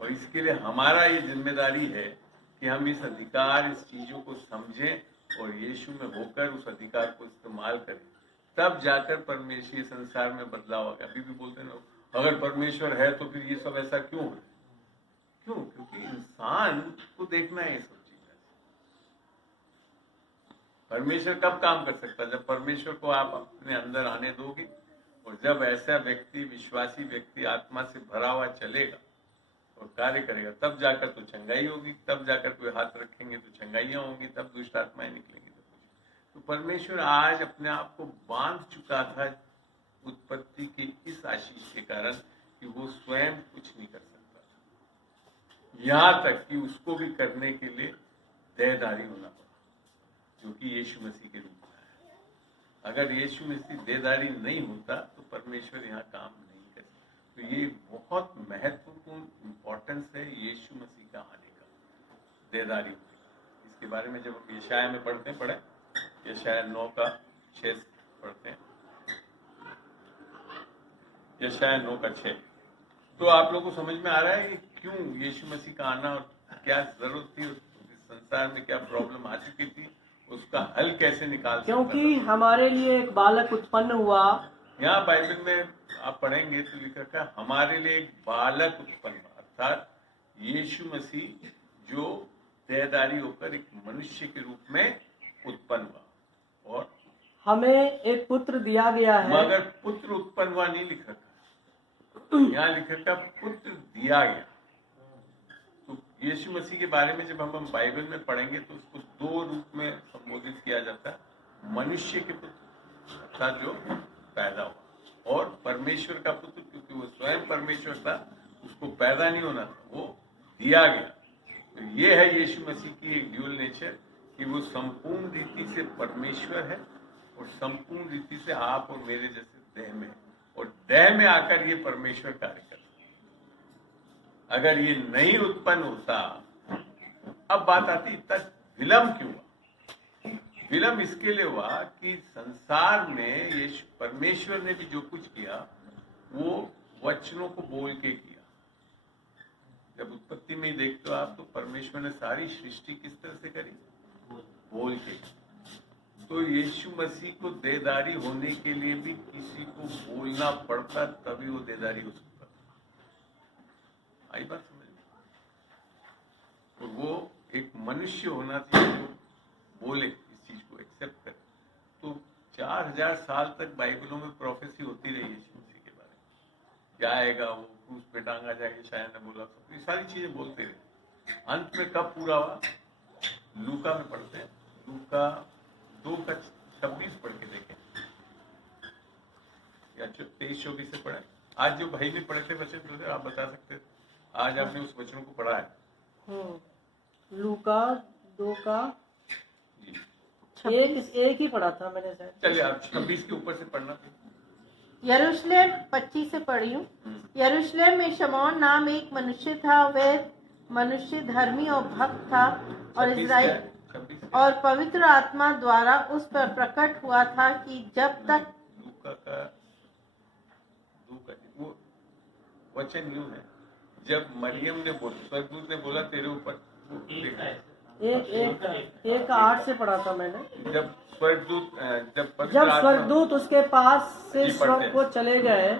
और इसके लिए हमारा ये जिम्मेदारी है कि हम इस अधिकार, इस चीजों को समझें और यीशु में होकर उस अधिकार को इस्तेमाल करें। तब जाकर परमेश्वर संसार में बदलाव होगा। अभी भी बोलते हैं अगर परमेश्वर है तो फिर ये सब ऐसा क्यों है? क्यों? क्योंकि इंसान को देखना है ये सब चीजें। परमेश्वर कब काम कर सकता है? जब परमेश्वर को आप अपने अंदर आने दोगे, और जब ऐसा व्यक्ति, विश्वासी व्यक्ति आत्मा से भरा हुआ चलेगा और कार्य करेगा, तब जाकर तो चंगाई होगी, तब जाकर कोई हाथ रखेंगे तो चंगाइयां होंगी, तब दुष्ट आत्माएं निकलेंगी। तो परमेश्वर आज अपने आप को बांध चुका था उत्पत्ति के इस आशीष के कारण कि वो स्वयं कुछ नहीं कर सकता था, यहाँ तक कि उसको भी करने के लिए देहधारी होना पड़ा, जो कि यीशु मसीह के रूप में है। अगर यीशु मसीह देहधारी नहीं होता तो परमेश्वर यहाँ काम नहीं कर सकता। तो ये बहुत महत्वपूर्ण इम्पोर्टेंस है यीशु मसीह का आने का, देहधारी होने का। इसके बारे में जब हम यशाया में पढ़े यशाया 9:6 पढ़ते हैं, यशाया 9:6, तो आप लोगों को समझ में आ रहा है कि क्यों यीशु मसीह का आना और क्या जरूरत थी, इस संसार में क्या प्रॉब्लम आ चुकी थी, उसका हल कैसे निकाल सकता था। क्योंकि हमारे लिए एक बालक उत्पन्न हुआ। यहाँ बाइबल में आप पढ़ेंगे तो लिखा है हमारे लिए एक बालक उत्पन्न हुआ, अर्थात यीशु मसीह जो देहधारी होकर एक मनुष्य के रूप में उत्पन्न हुआ, और हमें एक पुत्र दिया गया है। मगर पुत्र उत्पन्न हुआ नहीं लिखा था, यहाँ लिखा था पुत्र दिया गया। तो यीशु मसीह के बारे में जब हम बाइबल में पढ़ेंगे तो उसको दो रूप में संबोधित किया जाता है, मनुष्य के पुत्र अर्थात जो पैदा हुआ, और परमेश्वर का पुत्र क्योंकि वो स्वयं परमेश्वर था, उसको पैदा नहीं होना था, वो दिया गया। तो ये है यीशु मसीह की एक ड्यूअल नेचर कि वो संपूर्ण रीति से परमेश्वर है और संपूर्ण रीति से आप और मेरे जैसे देह में है, और देह में आकर ये परमेश्वर कार्य करता है। अगर ये नहीं उत्पन्न होता, अब बात आती तक विलंब क्यों हुआ? विलंब इसके लिए हुआ कि संसार में ये परमेश्वर ने भी जो कुछ किया वो वचनों को बोल के किया। जब उत्पत्ति में देखते हो आप तो परमेश्वर ने सारी सृष्टि किस तरह से करी? बोल के। तो यीशु मसीह को देहधारी होने के लिए भी किसी को बोलना पड़ता, तभी वो देहधारी हो सकता था। आई बात समझ में? तो वो एक मनुष्य होना चाहिए जो बोले, इस चीज को एक्सेप्ट करे। तो 4000 साल तक बाइबलों में प्रोफेसी होती रही यीशु मसीह के बारे में, जाएगा वो क्रूस पे टांगा जाएगा, शायद ने बोला, तो ये सारी चीजें बोलते रहे। अंत में कब पूरा हुआ? लूका में पढ़ते हैं, लूका 2:26 पढ़ के देखें, या 23-24 से पढ़े। आज जो भाई भी पढ़े थे वचन तो आप बता सकते थे, आज आपने उस वचन को पढ़ा है। लूका 2 का जी, एक ही पढ़ा था मैंने शायद। चलिए आप 26 के ऊपर से पढ़ना। यरूशलेम 25 से पढ़ी हूँ। यरूशलेम में शमौन नाम एक मनुष्य था, वह मनुष्य धर्मी और भक्त था, और इस्राएल और पवित्र आत्मा द्वारा उस पर प्रकट हुआ था कि जब तक लूका का वो वचन यूं है, जब मरियम ने बोला, स्वर्गदूत ने बोला तेरे ऊपर, एक 8 से पढ़ा था मैंने। जब स्वर्गदूत जब स्वर्गदूत उसके पास से स्वर्ग को चले गए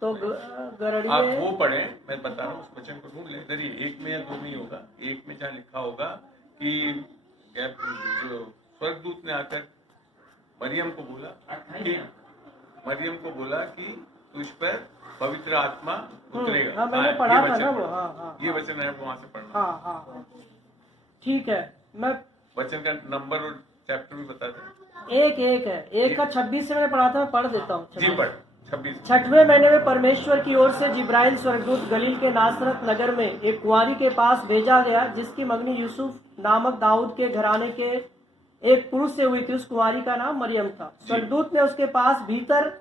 तो गरड़िए। आप वो पढ़े, मैं बता रहा हूँ उस वचन को ढूंढ लें, इधर ही 1 में या 2 में ही होगा। 1 में जहाँ लिखा होगा कि जो स्वर्गदूत ने आकर मरियम को बोला कि तुझ पर पवित्र आत्मा उतरेगा। हाँ, मैंने पढ़ा था ना वो। हाँ, ये वचन है, वहां से पढ़ना। हाँ, ठीक है। मैं वचन का नंबर और चैप्टर भी बता दें। एक है, 1 का 26 से मैंने पढ़ा था, मैं पढ़ देता हूँ। जी पढ़ 26। 6वें महीने में परमेश्वर की ओर से जिब्राइल स्वर्गदूत गलील के नासरत नगर में एक कुंवारी के पास भेजा गया, जिसकी मंगनी यूसुफ नामक दाऊद के घराने के एक पुरुष से हुई थी। उस कुंवारी का नाम मरियम था। स्वर्गदूत ने उसके पास भीतर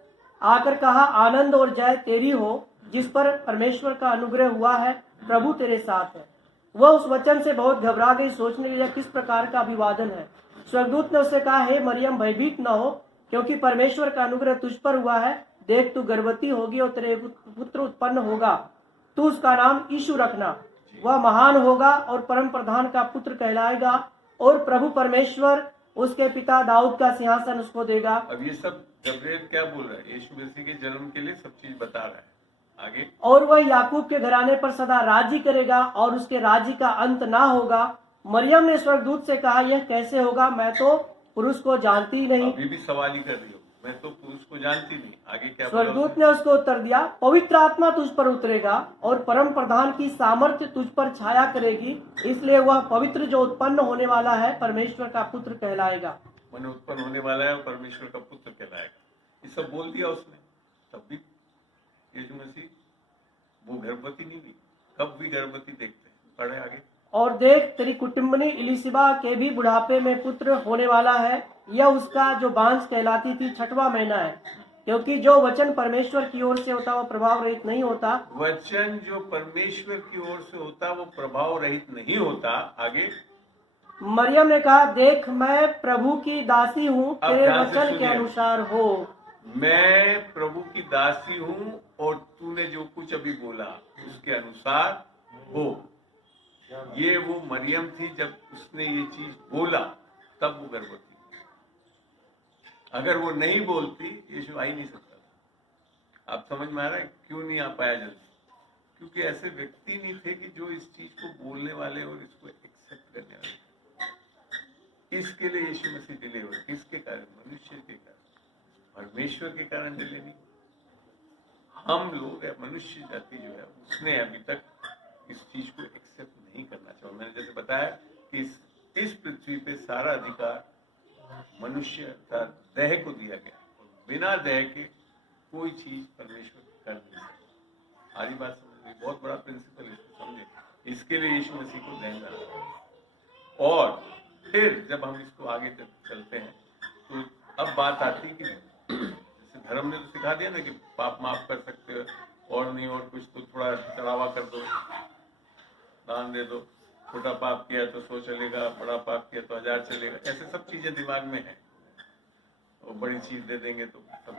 आकर कहा, आनंद और जय तेरी हो, जिस पर परमेश्वर का अनुग्रह हुआ है, प्रभु तेरे साथ है। वह उस वचन से बहुत घबरा गई, सोचने लगी किस प्रकार का अभिवादन है। स्वर्गदूत ने उससे कहा, हे मरियम, भयभीत न हो, क्योंकि परमेश्वर का अनुग्रह तुझ पर हुआ है। देख, तू गर्भवती होगी और तेरे पुत्र उत्पन्न होगा, तू उसका नाम यीशु रखना। वह महान होगा और परम प्रधान का पुत्र कहलाएगा, और प्रभु परमेश्वर उसके पिता दाऊद का सिंहासन उसको देगा। अब ये सब गब्रिएल क्या बोल रहा है? यीशु मसीह के जन्म के लिए सब चीज बता रहा है। आगे, और वह याकूब के घराने पर सदा राज्य करेगा और उसके राज्य का अंत ना होगा। मरियम ने स्वर्गदूत से कहा, यह कैसे होगा? मैं तो पुरुष को जानती ही नहीं। अभी भी सवाल ही कर रही हो, मैं तो पुरुष को जानती नहीं। आगे क्या? स्वर्गदूत ने उसको उत्तर दिया, पवित्र आत्मा तुझ पर उतरेगा और परम प्रधान की सामर्थ्य तुझ पर छाया करेगी, इसलिए वह पवित्र जो उत्पन्न होने वाला है परमेश्वर का पुत्र कहलाएगा। मन उत्पन्न होने वाला है और परमेश्वर का पुत्र कहलाएगा। ये सब बोल दिया उसने। तब भी यीशु मसीह वो गर्भवती नहीं हुई। कब भी गर्भवती देखते हैं। पढ़े आगे। और देख, तेरी कुटुम्बनी इलिशिबा के भी बुढ़ापे में पुत्र होने वाला है। यह उसका जो बांझ कहलाती थी 6वां महीना है, क्योंकि जो वचन परमेश्वर की ओर से होता वह प्रभाव रहित नहीं होता। वचन जो परमेश्वर की ओर से होता वो प्रभाव रहित नहीं होता। आगे। मरियम ने कहा, देख मैं प्रभु की दासी हूँ, अब तेरे ध्यान से वचन के सुनिए। अनुसार हो। मैं प्रभु की दासी हूँ और तूने जो कुछ अभी बोला उसके अनुसार हो। ये वो मरियम थी जब उसने ये चीज बोला तब वो गर्भवती। अगर वो नहीं बोलती यीशु आ ही नहीं सकता था। आप समझ में आ रहा है क्यों नहीं आ पाया जल्दी? क्योंकि ऐसे व्यक्ति नहीं थे कि जो इस चीज को बोलने वाले और इसको एक्सेप्ट करने वाले। इसके लिए यीशु मसीह डिले हुए। किसके कारण? मनुष्य के कारण, परमेश्वर के कारण डिले नहीं। हम लोग या मनुष्य जाति जो है उसने अभी तक इस चीज को एक्सेप्ट नहीं करना चाहिए। मैंने जैसे बताया कि इस पृथ्वी पे सारा अधिकार मनुष्य अर्थात देह को दिया गया और बिना देह के कोई चीज परमेश्वर कर नहीं सकता। आधी बात समझ, बहुत बड़ा प्रिंसिपल है, इसको समझे। इसके लिए यीशु मसीह को ध्यान रखना। और फिर जब हम इसको आगे चलते हैं तो अब बात आती है कि जैसे धर्म ने तो सिखा दिया ना कि पाप माफ कर सकते हो और नहीं, और कुछ तो थोड़ा चढ़ावा कर दो, दान दे दो। छोटा पाप किया तो 100 चलेगा, बड़ा पाप किया तो 1000 चलेगा। ऐसे सब चीजें दिमाग में है। और बड़ी चीज दे देंगे तो सब।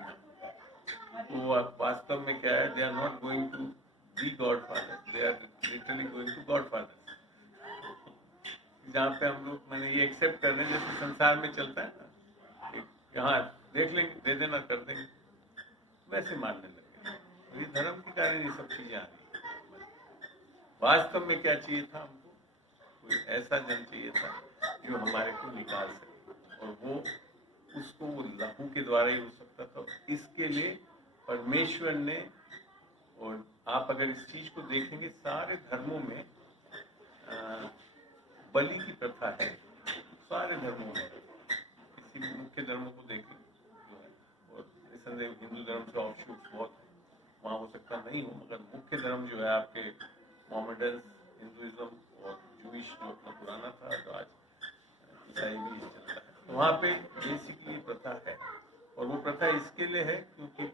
वो वास्तव में क्या है? They are not going to be godfather, they are literally going to godfather. जहाँ पे हम लोग मैंने ये एक्सेप्ट कर रहे हैं जैसे संसार में चलता है ना, यहाँ देख लेंगे, दे देना, कर देंगे, वैसे मानने लगे। ये धर्म के कारण ये सब चीजें आ रही। वास्तव में क्या चाहिए था हमको? कोई ऐसा जन चाहिए था जो हमारे को निकाल सके, और वो उसको वो लहू के द्वारा ही हो सकता था। इसके लिए परमेश्वर ने, और आप अगर इस चीज को देखेंगे सारे धर्मों में बलि की प्रथा है। सारे धर्मों में, किसी भी मुख्य धर्मों को देखें जो है, और निसंदेह हिंदू धर्म से ऑफशूट्स बहुत वहाँ हो सकता नहीं हो, मगर मुख्य धर्म जो है आपके मोहम्मडन, हिंदुइज्म और जूइश जो अपना पुराना था, जो आज ईसाई भी चलता है, वहाँ पे बेसिकली प्रथा है। और वो प्रथा इसके लिए है क्योंकि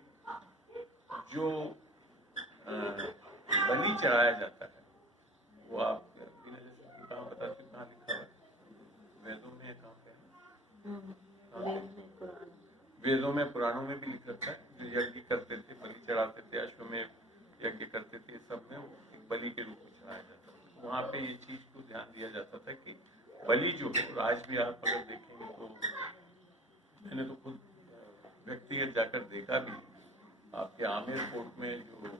जो बलि चढ़ाया जाता है वो आप कहाँ बताते, कहाँ लिखा हुआ है? वेदों में कहाँ पे है? वेदों में, पुराणों में भी लिखा था। जो यज्ञ करते थे, बलि चढ़ाते थे, अश्वमेध यज्ञ करते थे, सब में एक बलि के रूप में चढ़ाया जाता था। वहाँ पे ये चीज को ध्यान दिया जाता था कि बलि जो है, आज भी आप अगर देखेंगे तो मैंने तो खुद व्यक्तिगत जाकर देखा भी, आपके आमेर फोर्ट में जो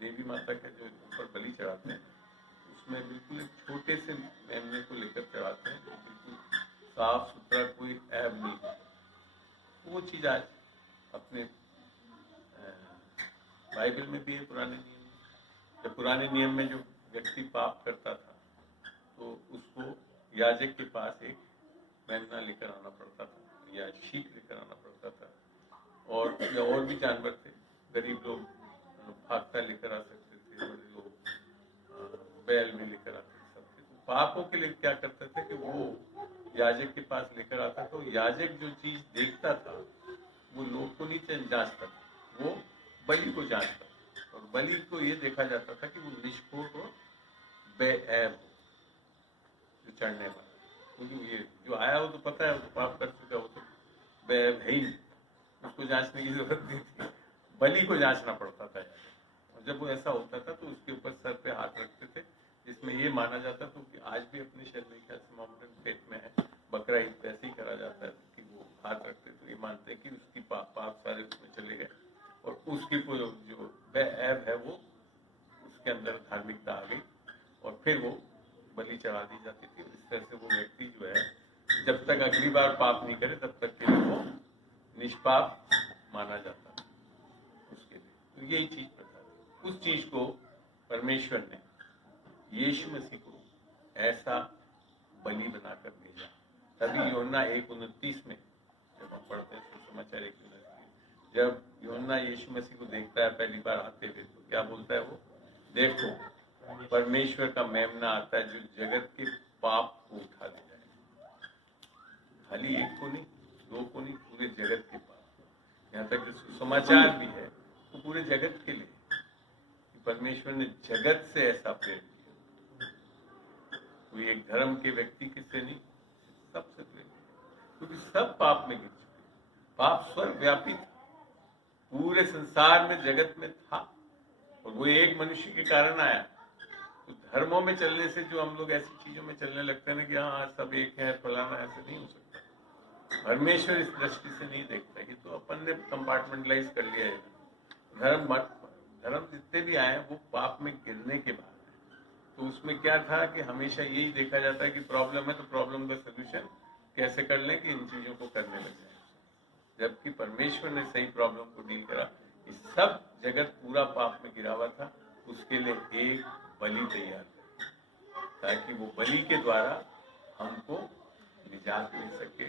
देवी माता के जो ऊपर बलि चढ़ाते हैं उसमें बिल्कुल एक छोटे से मेमने को लेकर चढ़ाते हैं, बिल्कुल साफ सुथरा, कोई ऐब नहीं है। वो चीज आज अपने बाइबल में भी है, पुराने नियम में। जब पुराने नियम में जो व्यक्ति पाप करता था तो उसको याजक के पास एक मेमना लेकर आना पड़ता था या शीप लेकर आना पड़ता था, और भी जानवर थे। गरीब लोग भागता लेकर आ सकते थे, बड़े लोग बैल भी लेकर आते थे। तो पापों के लिए क्या करते थे कि वो याजक के पास लेकर आता, तो याजक जो चीज देखता था वो लोग को नहीं जांचता था, वो बलि को जांचता था। और बलि को ये देखा जाता था कि वो निष्कोट और बेऐब हो जो चढ़ने वाला, क्योंकि ये जो आया वो तो पता है वो पाप कर चुका, वो तो बेऐब है ही नहीं, उसको जांचने की जरूरत नहीं थी, बलि को जांचना पड़ता था। और जब वो ऐसा होता था तो उसके ऊपर सर पे हाथ रखते थे, जिसमें ये माना जाता था कि आज भी अपने शहर में क्या मोहम्मदन फेथ में है, बकरा ईद ऐसे ही करा जाता है कि वो हाथ रखते तो ये मानते हैं कि उसकी पाप सारे उसमें चले गए और उसकी जो बेऐब है वो उसके अंदर धार्मिकता आ गई और फिर वो बलि चढ़ा दी जाती थी। इस तरह से वो व्यक्ति जो है जब तक अगली बार पाप नहीं करे तब तक के लिए वो निष्पाप माना जाता था उसके लिए। तो यही चीज प्रथा थी। उस चीज को परमेश्वर ने यीशु मसीह को ऐसा बलि बनाकर भेजा तभी यूहन्ना 1:29 में जब हम पढ़ते हैं सुसमाचार 1:29, जब यूहन्ना यीशु मसीह को देखता है पहली बार आते हुए, तो क्या बोलता है वो? देखो परमेश्वर का मेमना आता है जो जगत के पाप को उठा ले जाए। खाली एक को नहीं, दो को नहीं, पूरे जगत के पाप। यहाँ तक जो सुसमाचार भी है वो पूरे जगत के लिए। परमेश्वर ने जगत से ऐसा प्रेम किया, कोई एक धर्म के व्यक्ति किससे नहीं, सबसे प्रेम किया, क्योंकि सब पाप में गिर चुके। पाप सर्वव्यापी था, पूरे संसार में जगत में था, और वो एक मनुष्य के कारण आया। तो धर्मों में चलने से जो हम लोग ऐसी चीजों में चलने लगते हैं ना कि हाँ सब एक है फलाना, ऐसे नहीं हो सकता। परमेश्वर इस दृष्टि से नहीं देखता। ये तो अपन ने कंपार्टमेंटलाइज कर लिया है। धर्म जितने भी आए वो पाप में गिरने के बाद है। तो उसमें क्या था कि हमेशा यही देखा जाता है कि प्रॉब्लम है तो प्रॉब्लम का सोल्यूशन कैसे कर लें कि इन चीजों को करने लग जाए, जबकि परमेश्वर ने सही प्रॉब्लम को डील करा। इस सब जगत पूरा पाप में गिरा हुआ था, उसके लिए एक बलि तैयार कर, ताकि वो बलि के द्वारा हमको निजात मिल सके,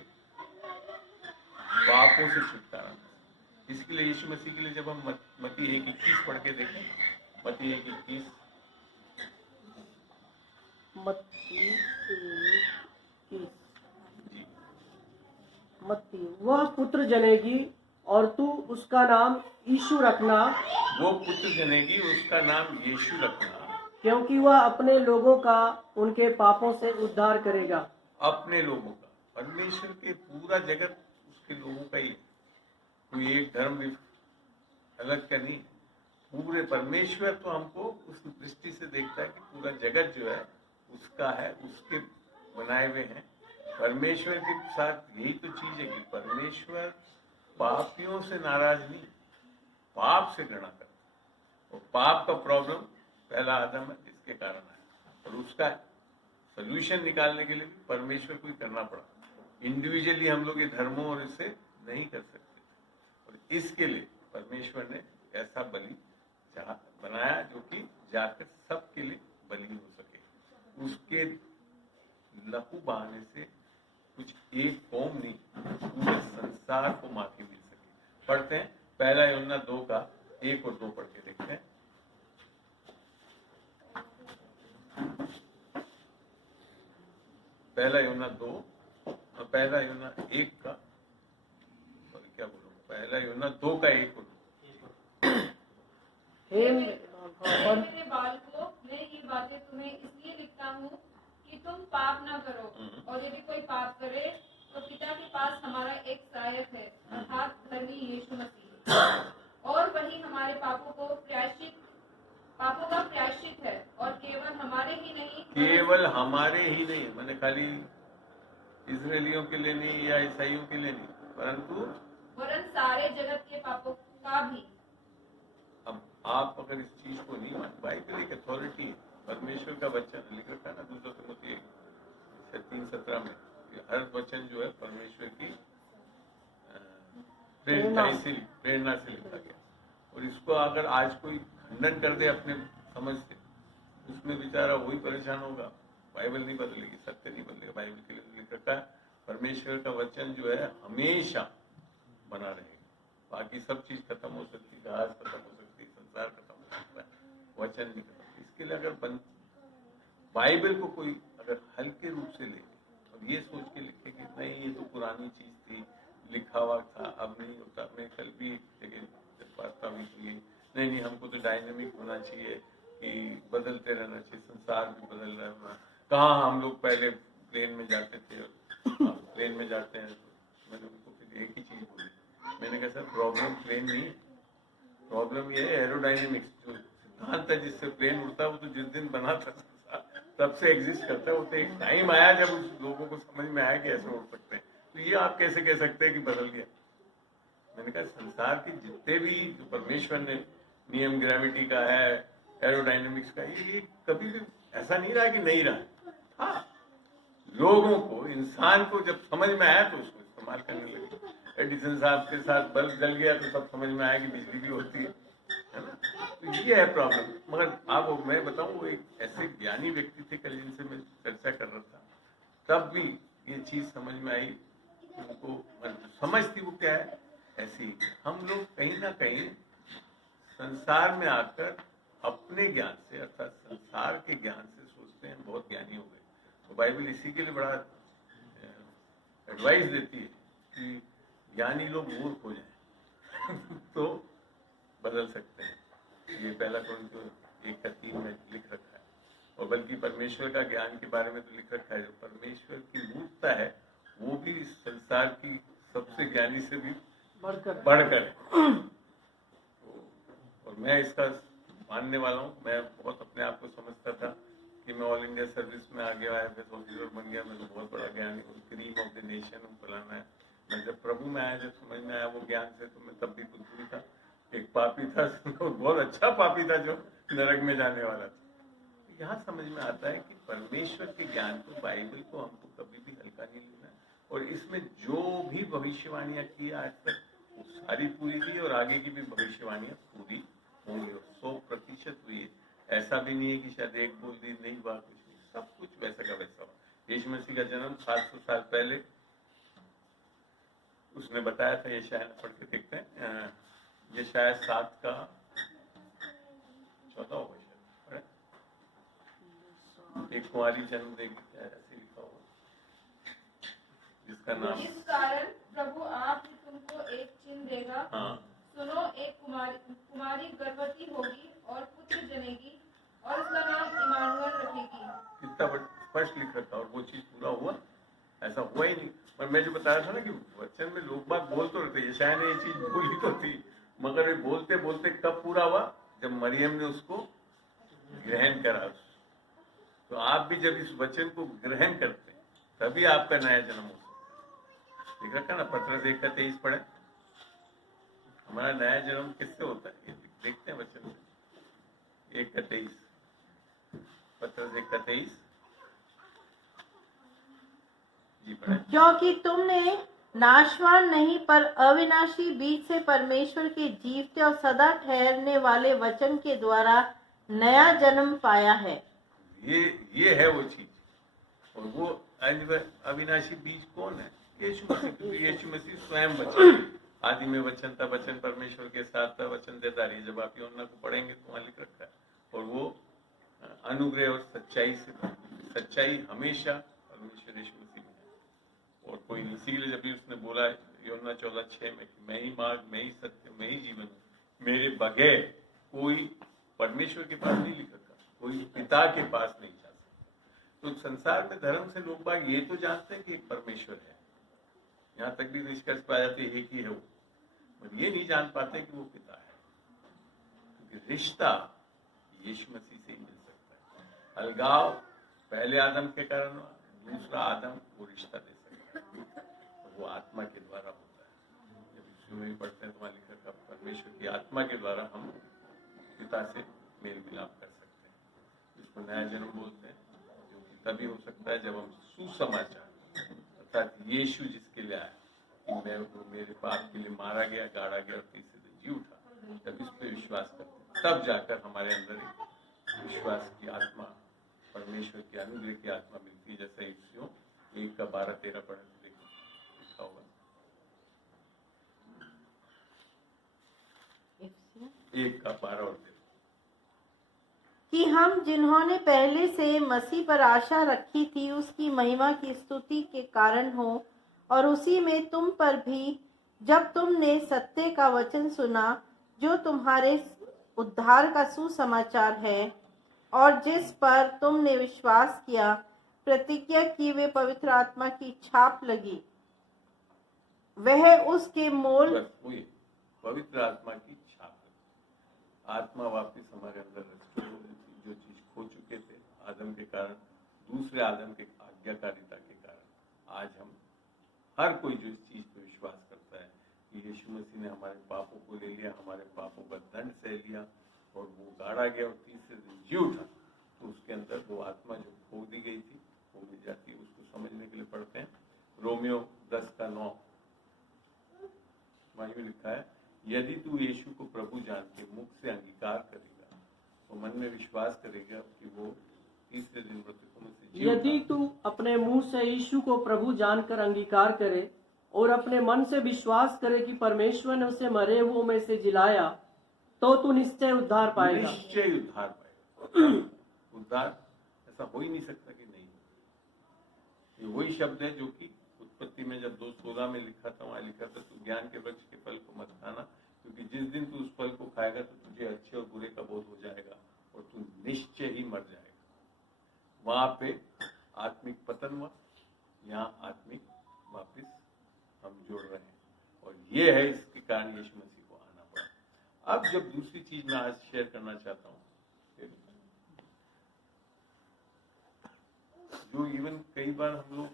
पापों से छुटकारा मिल सके। इसके लिए यीशु मसीह के लिए जब हम मत्ती 1:21 पढ़ के देखें, मत्ती 1:21, मत्ती, वह पुत्र जनेगी और तू उसका नाम यीशु रखना, वो पुत्र जनेगी उसका नाम यीशु रखना, क्योंकि वह अपने लोगों का उनके पापों से उद्धार करेगा। अपने लोगों का, परमेश्वर के पूरा जगत उसके लोगों का ही है, कोई एक धर्म भी अलग का नहीं। पूरे परमेश्वर तो हमको उस दृष्टि से देखता है कि पूरा जगत जो है उसका है, उसके बनाए हुए हैं। परमेश्वर के साथ यही तो चीज है कि परमेश्वर पापियों से नाराज नहीं, पाप से घृणा करता है। और पाप का प्रॉब्लम पहला आदम है जिसके कारण आया, और उसका सोल्यूशन निकालने के लिए भी परमेश्वर को ही करना पड़ा। इंडिविजुअली हम लोग ये धर्मों और इससे नहीं कर सकते, और इसके लिए परमेश्वर ने ऐसा बलि बनाया जो कि जाकर सबके लिए बलि हो सके। उसके लहू बहाने से कुछ एक कौम नहीं, पूरे संसार को माफी मिल सके। पढ़ते हैं पहला यूहन्ना 2 का 1 और 2 पढ़ के देखते हैं। पहला यूहन्ना 2 और पहला यूहन्ना 1 का, सॉरी क्या बोलूं, पहला यूहन्ना 2 का 1 और 2। मेरे बालकों, मैं ये बातें तुम्हें इसलिए लिखता हूँ कि तुम पाप ना करो, और यदि कोई पाप करे तो पिता के पास हमारा एक सहायक है, अर्थात धर्मी यीशु मसीह, और वही हमारे पापों का प्रायश्चित है, और केवल हमारे ही नहीं, मैंने खाली इजरायलियों के लिए नहीं या ईसाइयों के लिए नहीं, वरन सारे जगत के पापों का भी। अब आप अगर इस चीज को नहीं मान, बाइबल एक अथॉरिटी है, परमेश्वर का वचन लिख रखा है ना 2 तिमोथी 3:17 में, हर वचन जो है परमेश्वर की प्रेरणा से लिखा गया। और इसको अगर आज कोई खंडन कर दे अपने समझ से, उसमें बेचारा वही परेशान होगा। बाइबल नहीं बदलेगी, सत्य नहीं बदलेगा। बाइबल के लिए लिख रखा है परमेश्वर का वचन जो है हमेशा बना रहेगा। बाकी सब चीज खत्म हो सकती है, घास खत्म हो सकती है, संसार खत्म हो सकता है, वचन नहीं खत्म। इसके लिए अगर बाइबल को कोई अगर हल्के रूप से ले और ये सोच के लिखे कि नहीं ये तो पुरानी चीज थी, लिखा हुआ था, अब नहीं होता। मैं कल भी जब वार्ता हुई थी, नहीं हमको तो डायनेमिक होना चाहिए कि बदलते रहना चाहिए, संसार भी बदल रहा है। कहाँ हम लोग पहले प्लेन में जाते थे और प्लेन में जाते हैं, तो मैंने उनको फिर एक ही चीज बोली, मैंने कहा सर प्रॉब्लम प्लेन नहीं है, प्रॉब्लम ये है एरोडायनेमिक्स। जो सिद्धांत है जिससे प्लेन उड़ता है वो तो जिस दिन बना था तब से एग्जिस्ट करता है। वो तो एक टाइम आया जब उस लोगों को समझ में आया कि ऐसे उड़ सकते हैं, तो ये आप कैसे कह सकते हैं कि बदल गया। मैंने कहा संसार के जितने भी जो परमेश्वर ने नियम ग्रेविटी का है, एरोडायनेमिक्स का, ये कभी भी ऐसा नहीं रहा कि नहीं रहा। हाँ, लोगों को, इंसान को जब समझ में आया तो उसको इस्तेमाल करने लगे। एडिसन साहब के साथ बल्ब जल गया तो सब समझ में आया कि बिजली भी होती है ना। तो ये है प्रॉब्लम। मगर आप मैं बताऊं, वो एक ऐसे ज्ञानी व्यक्ति थे कल जिनसे मैं चर्चा कर रहा था, तब भी ये चीज समझ में आई, उनको समझ थी वो क्या है ऐसी। हम लोग कहीं ना कहीं संसार में आकर अपने ज्ञान से अर्थात संसार के ज्ञान से सोचते हैं बहुत ज्ञानी हो गए। तो बाइबल इसी के लिए बड़ा एडवाइस देती है कि ज्ञानी लोग मूर्ख हो जाएं तो बदल सकते हैं। ये पहला कोरिन्थियों 1:3 में लिख रखा है। और बल्कि परमेश्वर का ज्ञान के बारे में तो लिख रखा है, जो परमेश्वर की मूर्खता है वो भी इस संसार की सबसे ज्ञानी से भी बढ़कर है। और मैं इसका मानने वाला हूँ। मैं बहुत अपने आप को समझता था कि मैं ऑल इंडिया सर्विस में आ गया, IFS ऑफिसर बन गया, मैं तो बहुत बड़ा ज्ञानी हूँ, क्रीम ऑफ द नेशन हूँ, फलाना है। मैं जब प्रभु में आया, जब समझ में आया वो ज्ञान से, तो मैं तब भी बुद्धू था, एक पापी था, बहुत अच्छा पापी था जो नरक में जाने वाला था। यहाँ समझ में आता है कि परमेश्वर के ज्ञान को, बाइबल को हमको कभी भी हल्का नहीं लेना है। और इसमें जो भी भविष्यवाणियां की आज तक वो सारी पूरी हुई और आगे की भी भविष्यवाणियां पूरी होंगी और 100% हुई है। ऐसा भी नहीं है कि शायद एक बोल दी नहीं हुआ, कुछ नहीं, सब कुछ वैसा का वैसा हुआ। यीशु मसीह का जन्म 700 साल पहले उसने बताया था। ये शायद पढ़ के देखते हैं, ये शायद 7 का 14 होगा शायद। एक कुंवारी जन्म देगी, क्या ऐसे लिखा होगा, जिसका नाम इस कारण प्रभु आप ही तुमको एक चिन्ह देगा। हाँ सुनो, एक कुमारी गर्भवती होगी और पुत्र जनेगी और उसका नाम इमानुएल रखेगी। कितना स्पष्ट लिख रखा और वो चीज पूरा हुआ? ऐसा हुआ ही नहीं। पर मैं जो बता रहा था ना कि वचन में लोग बात बोल तो रहते, यशायाह ने ये चीज बोली तो थी, मगर वे बोलते बोलते कब पूरा हुआ? जब मरियम ने उसको ग्रहण करा। तो आप भी जब इस वचन को ग्रहण करते हैं तभी आपका नया जन्म होता है। लिख रखा ना, पत्रस 1:23 पढ़े। हमारा नया जन्म किससे होता है ये देखते हैं वचन में। 1:23, पत्रस 1:23 जी पढ़े। क्योंकि तुमने नाशवान नहीं पर अविनाशी बीज से परमेश्वर के जीवते और सदा ठहरने वाले वचन के द्वारा नया जन्म पाया है। ये है वो चीज। और वो अविनाशी बीज कौन है? यीशु मसीह। क्योंकि यीशु मसीह स्वयं वचन, आदि में वचन था, वचन परमेश्वर के साथ था, वचन देता रही। जब आप यूहन्ना को पढ़ेंगे तो वहां लिख रखा है। और वो अनुग्रह और सच्चाई से, सच्चाई हमेशा परमेश्वर यीशु मसीह में है और कोई नहीं। इसीलिए जब भी उसने बोला यूहन्ना 14:6 में कि मैं ही मार्ग, मैं ही सत्य, मैं ही जीवन हूँ, मेरे बगैर कोई परमेश्वर के पास नहीं लिख रखा, कोई पिता के पास नहीं जा सकता। तो संसार में धर्म से लोग बाग ये तो जानते हैं कि एक परमेश्वर है, यहाँ तक भी निष्कर्ष पाया जाते एक ही है वो, पर ये नहीं जान पाते कि वो पिता है। क्योंकि रिश्ता यीशु मसीह से ही मिल सकता है। अलगाव पहले आदम के कारण, दूसरा आदम वो रिश्ता दे सकता है, वो आत्मा के द्वारा होता है। जब यीशु में भी पढ़ते हैं तो वहां लिखा है परमेश्वर की आत्मा के द्वारा हम पिता से मेल मिलाप कर सकते हैं। इसको नया जन्म बोलते हैं, जो कि तभी हो सकता है जब हम सुसमाचार अर्थात यीशु जिसके लिए आया कि मैं वो मेरे पाप के लिए मारा गया, गाड़ा गया और तीसरे दिन जी उठा, तब इस पे विश्वास करते हैं, तब जाकर हमारे अंदर एक विश्वास की आत्मा, परमेश्वर की अनुग्रह की आत्मा मिलती है। जैसे इफ्सियों 1:12-13 पढ़े तो देखो लिखा होगा। 1:12 और 13 कि हम जिन्होंने पहले से मसीह पर आशा रखी थी उसकी महिमा की स्तुति के कारण हो, और उसी में तुम पर भी, जब तुमने सत्य का वचन सुना जो तुम्हारे उद्धार का सुसमाचार है, और जिस पर तुमने विश्वास किया, प्रतिज्ञा की वे पवित्र आत्मा की छाप लगी। वह उसके मोल पवित्र आत्मा की छाप लगी। आत्मा वापस हमारे अंदर रेस्टोर हो जाती है। जो चीज खो चुके थे आदम के कारण, दूसरे आदम के आज्ञाकारिता के कारण, आज हम हर कोई जो इस चीज पे विश्वास करता है कि यीशु मसीह ने हमारे पापों को ले लिया, हमारे पापों का दंड सह लिया और वो गाड़ा गया और तीसरे दिन जी उठा, तो उसके अंदर वो आत्मा जो खो दी गई थी वो मिल जाती है। उसको समझने के लिए पढ़ते हैं रोमियो 10:9 वहीं लिखा है, यदि तू यीशु को प्रभु जान के मुख से अंगीकार करेगा तो मन में विश्वास करेगा कि वो तीसरे दिन मृतकों में से जी यदि उठा। तू अपने मुंह से यीशु को प्रभु जानकर अंगीकार करे और अपने मन से विश्वास करे कि परमेश्वर ने उसे मरे हुओं में से जिलाया, तो तू निश्चय उद्धार पाएगा। निश्चय उद्धार पाएगा। उद्धार ऐसा हो ही नहीं सकता कि नहीं। ये वही शब्द है जो कि उत्पत्ति में जब 2:16 में लिखा था, वहां लिखा था तू ज्ञान के वृक्ष के फल को मत खाना, क्योंकि जिस दिन तू उस फल को खाएगा तो तुझे अच्छे और बुरे का बोध हो जाएगा और तू निश्चय ही मर जाएगा। वहां पे आत्मिक पतन हुआ, यहाँ आत्मिक वापिस हम जुड़ रहे हैं, और ये है इसके कारण यीशु मसीह को आना पड़ा। अब जब दूसरी चीज मैं आज शेयर करना चाहता हूँ, जो इवन कई बार हम लोग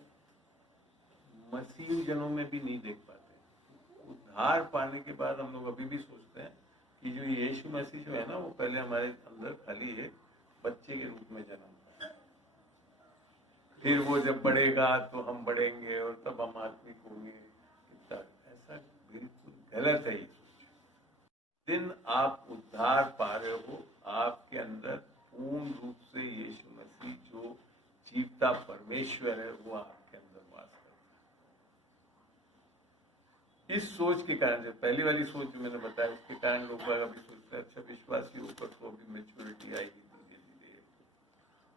मसीही जनों में भी नहीं देख पाते। उद्धार पाने के बाद हम लोग अभी भी सोचते हैं कि जो यीशु मसीह जो है ना, वो पहले हमारे अंदर खाली एक बच्चे के रूप में जन्म था, फिर वो जब बढ़ेगा तो हम बढ़ेंगे और तब हम आत्मिक होंगे। ऐसा बिल्कुल गलत है ये सोच। दिन आप उद्धार पा रहे हो, आपके अंदर पूर्ण रूप से यीशु मसीह जो जीवता परमेश्वर है वो आपके अंदर वास करता है। इस सोच के कारण, जो पहली वाली सोच जो मैंने बताया, उसके कारण लोग अभी सोचते हैं अच्छा विश्वासी होकर तो अभी मैच्योरिटी आएगी, धीरे धीरे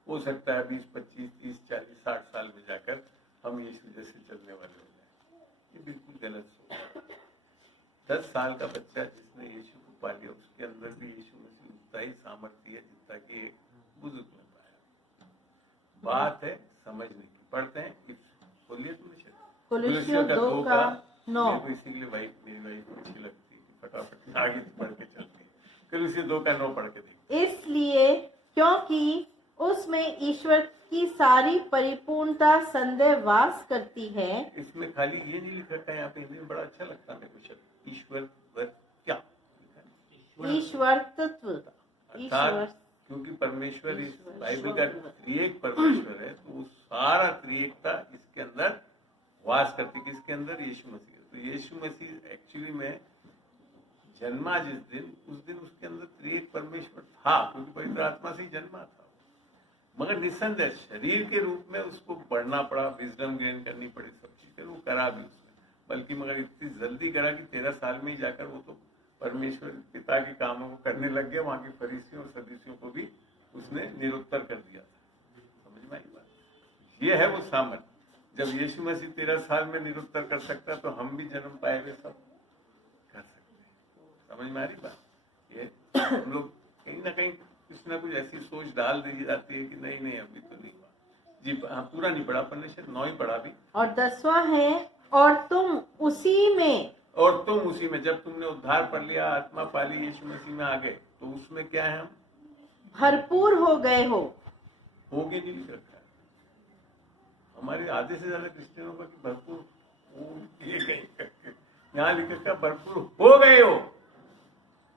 हो सकता है 20, 25, 30, 40, 60 साल में जाकर हम यीशु जैसे चलने वाले हो जाए। ये बिल्कुल गलत सोच है। 10 साल का बच्चा जिसने यीशु को पा लिया, उसके अंदर भी यीशु मसीह उतना ही सामर्थ्य है जितना कि एक बुजुर्ग में पाया। बात है समझने की। पढ़ते हैं, बोलिए तुमने कुलुस्सियों 2:9। मेरे को इसीलिए मेरी वाइफ अच्छी लगती है कि फटाफट आगे पढ़ के चलती है। कुलुस्सियों 2:9 पढ़ के देखिए। इसलिए क्योंकि उसमें ईश्वर की सारी परिपूर्णता संदेह वास करती है। इसमें खाली ये नहीं लिखा है, यहाँ पे हिंदी में बड़ा अच्छा लगता है मेरे को शब्द ईश्वर क्या लिखा है? ईश्वर तत्व। अर्थात क्योंकि परमेश्वर इस बाइबल का त्रिएक परमेश्वर है, तो सारा त्रिएकता इसके अंदर वास करती। किसके अंदर? यीशु मसीह। तो यीशु मसीह एक्चुअली में जन्मा जिस दिन, उस दिन उसके अंदर त्रिएक परमेश्वर था, क्योंकि पवित्र आत्मा से ही जन्मा था। मगर निस्संदेह शरीर के रूप में उसको बढ़ना पड़ा, विजडम गेन करनी पड़ी, सब चीजें वो करा भी उसने, बल्कि मगर इतनी जल्दी करा कि 13 साल में ही जाकर वो तो परमेश्वर पिता के कामों को करने लग गया। वहां के फरीसियों और सदूसियों को भी उसने निरुत्तर कर दिया था। समझ में आई बात? ये है वो सामर्थ्य। जब यीशु मसीह 13 साल में निरुत्तर कर सकता, तो हम भी जन्म पाए हुए सब कर सकते हैं। समझ में आ रही बात? ये हम लोग कहीं ना कहीं कुछ ना कुछ ऐसी सोच डाल दी जाती है कि नहीं नहीं अभी तो नहीं हुआ जी। हाँ, पूरा नहीं पढ़ा, परमेश्वर 9 ही पढ़ा भी। और 10वां है, और तुम उसी में, और तुम उसी में, जब तुमने उद्धार पढ़ लिया, आत्मा पा ली, यीशु मसीह में आ गए, तो उसमें क्या है? हम भरपूर हो गए हो। होगे नहीं लिख रखा है हमारे आधे से ज्यादा क्रिश्चियनों का कि भरपूर ये कहीं करके यहाँ लिख रखा भरपूर हो गए हो।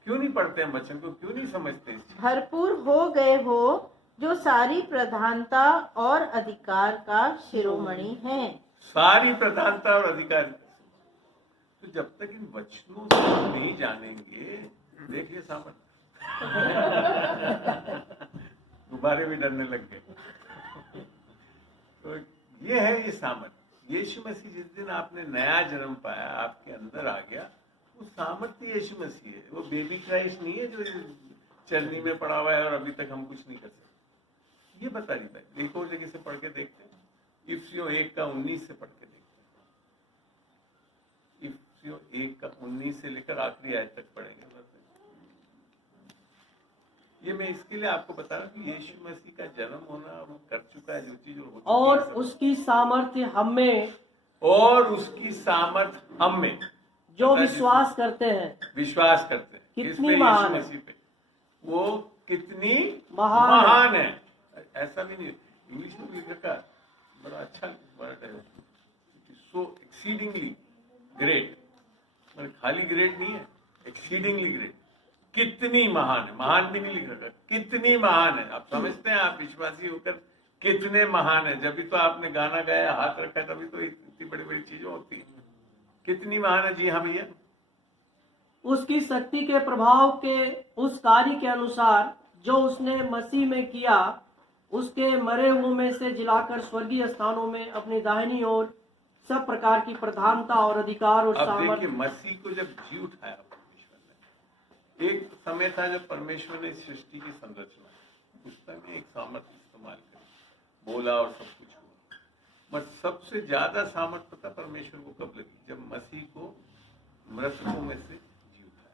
क्यों नहीं पढ़ते हैं वचन को? क्यों नहीं समझते इस चीज? भरपूर हो गए हो, जो सारी प्रधानता और अधिकार का शिरोमणि है। सारी प्रधानता और अधिकार। तो जब तक इन वचनों से नहीं जानेंगे, देखिए सामर्थ्य गुब्बारे भी डरने लग गए। तो ये है ये सामर्थ्य। यीशु मसीह जिस दिन आपने नया जन्म पाया, आपके अंदर आ गया, वो सामर्थ्य यीशु मसीह है। वो बेबी क्राइस्ट नहीं है जो चरनी में पड़ा हुआ है और अभी तक हम कुछ नहीं कर सकते। ये बता रही था। एक और जगह से पढ़ के देखते हैं, इफिसियों 1:19 से पढ़ के देखते हैं। इफिसियों 1:19 से लेकर आखिरी आयत तक पढ़ेंगे। ये मैं इसके लिए आपको बता रहा हूँ कि यीशु मसीह का जन्म होना वो कर चुका है, जो चीज हो चुकी है, और उसकी सामर्थ्य हम में, और उसकी सामर्थ्य हम में जो विश्वास करते हैं। विश्वास करते हैं कितनी किसपे? महान यीशु है। मसीह पे। वो कितनी महान है। ऐसा भी नहीं, इंग्लिश में लिख रखा बड़ा अच्छा वर्ड है, सो एक्सीडिंगली ग्रेट। खाली ग्रेट नहीं है, एक्सीडिंगली ग्रेट। कितनी महान है। महान भी नहीं लिख रखा, कितनी महान है। आप समझते हैं, आप विश्वासी होकर कितने महान है। जब भी तो आपने गाना गाया, हाथ रखा, तभी तो इतनी बड़ी बड़ी चीजें होती हैं। कितनी महान है। जी हाँ भैया। उसकी शक्ति के प्रभाव के उस कार्य के अनुसार जो उसने मसीह में किया, उसके मरे हुओं में से जिलाकर स्वर्गीय स्थानों में अपनी दाहिनी ओर सब प्रकार की प्रधानता और अधिकार और अब सामर्थ। देखिए, मसीह को जब जी उठाया परमेश्वर ने, एक समय था जब परमेश्वर ने सृष्टि की संरचना की, उस समय एक सामर्थ्य इस्तेमाल करी, बोला और सब कुछ हुआ। बस सबसे ज्यादा सामर्थ्य पता परमेश्वर को कब लगी? जब मसीह को मृतकों में से जी उठाया,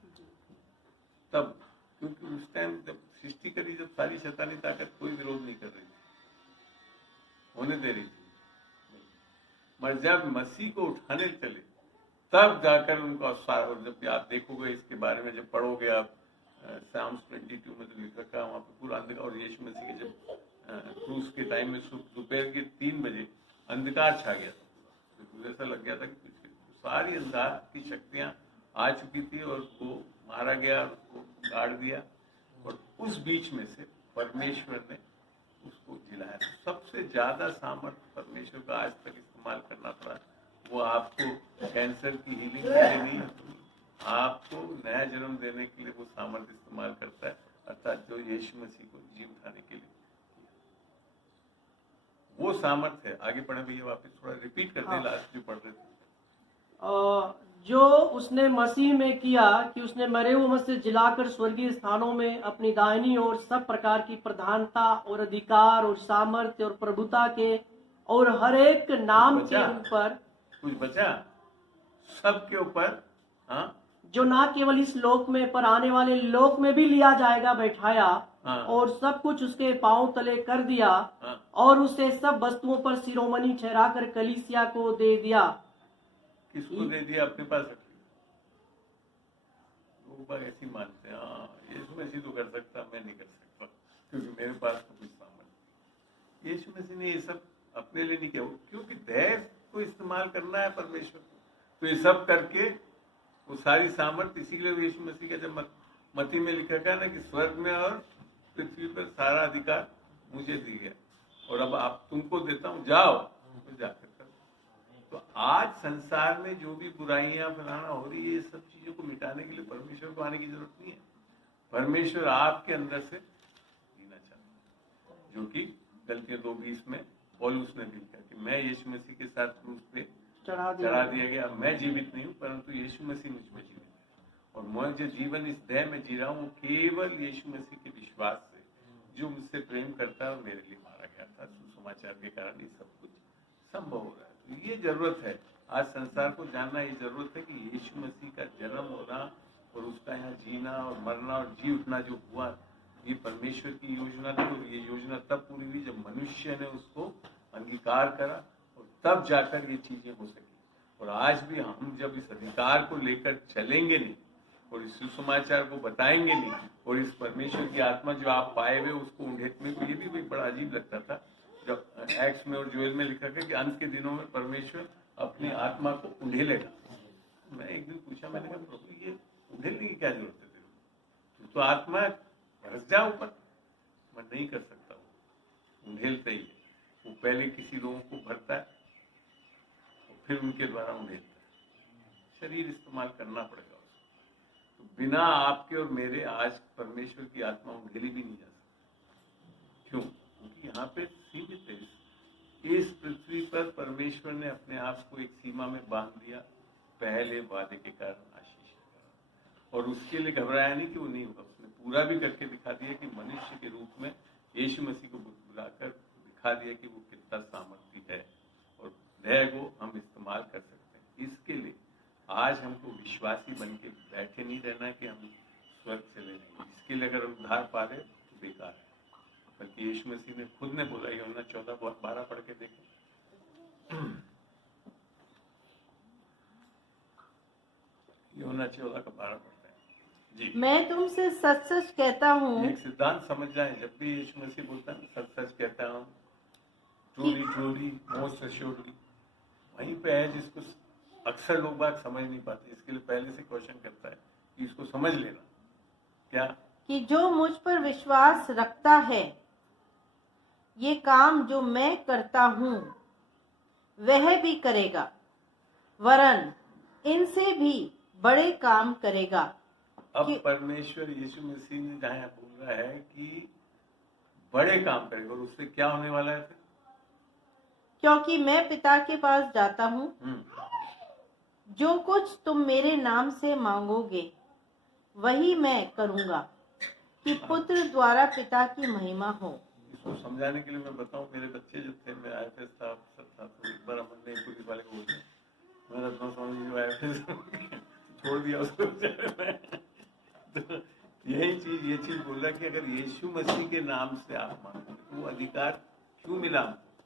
तब। क्योंकि उस टाइम जब सृष्टि करी, जब सारी शैतानी ताकत कोई विरोध नहीं कर रही थी, होने दे रही थी, मगर जब मसीह को उठाने चले तब जाकर उनको अवसर। और जब आप देखोगे इसके बारे में, जब पढ़ोगे आप साम्स 22 में तो लिखा है वहां पर पूरा अंधकार, और यीशु मसीह के जब क्रूस के टाइम में दोपहर के 3 बजे अंधकार छा गया था, तो ऐसा लग गया था कि कुछ सारी अंधकार की शक्तियां आ चुकी थी और वो मारा गया, उसको गाड़ दिया, और उस बीच में से परमेश्वर ने उसको जिलाया। सबसे ज्यादा सामर्थ्य परमेश्वर का आज तक इस्तेमाल करना पड़ा, वो आपको कैंसर की हीलिंग के लिए नहीं है, आपको नया जन्म देने के लिए वो सामर्थ्य इस्तेमाल करता है, अर्थात जो यीशु मसीह को जी उठाने के लिए वो सामर्थ्य है। आगे पढ़े भैया, वापस थोड़ा रिपीट करते हैं लास्ट जो पढ़ रहे थे। जो उसने मसीह में किया कि उसने मरे हुए में से जिलाकर स्वर्गीय स्थानों में अपनी दाहिनी ओर सब प्रकार की प्रधानता और अधिकार और सामर्थ्य और प्रभुता के और हर एक नाम के ऊपर, कुछ बचा सबके ऊपर, हाँ, जो ना केवल इस लोक में पर आने वाले लोक में भी लिया जाएगा, बैठाया, हाँ, और सब कुछ उसके पांव तले कर दिया, हाँ, और उसे सब वस्तुओं पर शिरोमणि ठहराकर कलीसिया को दे दिया। किसको दे दिया? अपने पास रख लिया। लोग ऐसी मानते हैं, हाँ यीशु मसीह तो कर सकता, मैं नहीं कर सकता क्योंकि मेरे पास तो कुछ सामर्थ्य। यीशु मसीह ने ये सब अपने लिए नहीं किया, क्योंकि धैर्य को इस्तेमाल करना है परमेश्वर को, तो ये सब करके वो सारी सामर्थ्य, इसीलिए यीशु मसीह का जब मत्ती में लिखा गया ना कि स्वर्ग में और पृथ्वी पर सारा अधिकार मुझे दी गया, और अब आप तुमको देता हूँ, जाओ तो जाकर करो। तो आज संसार में जो भी बुराइयां फैलाना हो रही है, ये सब चीजों को मिटाने के लिए परमेश्वर को आने की जरूरत नहीं है। परमेश्वर आपके अंदर से जीना चाहता है, जो कि गलतियां 2:20 में पौलुस ने भी लिखा कि मैं यीशु मसीह के साथ क्रूस पे चढ़ा दिया गया, मैं जीवित नहीं हूँ परंतु यीशु मसीह मुझ में जीवित है, और मैं जो जीवन इस देह में जी रहा हूँ वो केवल यीशु मसीह के विश्वास से, जो मुझसे प्रेम करता है और मेरे लिए मारा गया था। सुसमाचार के कारण ये सब कुछ संभव हो रहा है। तो ये जरूरत है, आज संसार को जानना ये जरूरत है कि यीशु मसीह का जन्म होना और उसका यहाँ जीना और मरना और जी उठना जो हुआ, ये परमेश्वर की योजना थी, और ये योजना तब पूरी हुई जब मनुष्य ने उसको अंगीकार करा, और तब जाकर ये चीजें हो सकी। और आज भी हम जब इस अधिकार को लेकर चलेंगे नहीं और इस सुसमाचार को बताएंगे नहीं, और इस परमेश्वर की आत्मा जो आप पाए हुए उसको मेरे को ये भी बड़ा अजीब लगता था जब एक्ट्स में और जोएल में लिखा गया कि अंत के दिनों में परमेश्वर अपनी आत्मा को उंडेलेगा। मैं एक दिन पूछा, मैंने कहा प्रभु ये उंडेलने की क्या जरूरत है तेरे को? तो आत्मा बरस जा ऊपर। मैं नहीं कर सकता, वो उंडेलता ही है। वो पहले किसी लोगों को भरता है और फिर उनके द्वारा उंडेलता है। शरीर इस्तेमाल करना पड़ेगा उसको। तो बिना आपके और मेरे आज परमेश्वर की आत्मा उंडेली भी नहीं जा सकती। क्यों? क्योंकि यहाँ पे सीमित है। इस पृथ्वी पर परमेश्वर ने अपने आप को एक सीमा में बांध दिया, पहले वादे के कारण, आशीष के कारण, और उसके लिए घबराया नहीं कि वो नहीं होगा। उसने पूरा भी करके दिखा दिया कि मनुष्य के रूप में यीशु मसीह को बुलाकर दिखा दिया कि वो कितना सामर्थ्य है, और धैर्य को हम इस्तेमाल कर सकते हैं। इसके लिए आज हमको विश्वासी बन के बैठे नहीं रहना है कि हम स्वर्ग चले जाएंगे। इसके लिए अगर उद्धार पा रहे तो बेकार है, बल्कि यीशु मसीह ने खुद ने बोला, यूहन्ना 14:12 पढ़ के देखें। यूहन्ना 14:12 पढ़ते हैं जी। मैं तुमसे सच सच कहता हूँ, एक सिद्धांत समझ जाए, जब भी यीशु मसीह बोलता है सच सच कहता हूँ, ट्रूली ट्रूली, मोस्ट एश्योर्डली, वहीं पे है जिसको अक्सर लोग बात समझ नहीं पाते। इसके लिए पहले से क्वेश्चन करता है कि इसको समझ लेना। क्या? कि जो मुझ पर विश्वास रखता है, ये काम जो मैं करता हूँ वह भी करेगा, वरन इनसे भी बड़े काम करेगा। अब परमेश्वर यीशु मसीह ने जहाँ बोल रहा है कि बड़े काम करेगा। और उससे क्या होने वाला है फिर? क्योंकि मैं पिता के पास जाता हूँ, जो कुछ तुम मेरे नाम से मांगोगे वही मैं करूँगा, कि पुत्र द्वारा पिता की महिमा हो। इसको समझाने के लिए मैं बताऊं, मेरे बच्चे जो थे, मैं IFS था, अफसर था, तो एक बार हमने पुलिस वाले को बोला, मैं रत्ना स्वामी जो IFS छोड़ दिया उसको तो ये चीज बोल रहा कि अगर यीशु मसीह के नाम से आप मांगोगे तो वो अधिकार क्यों मिला हमको?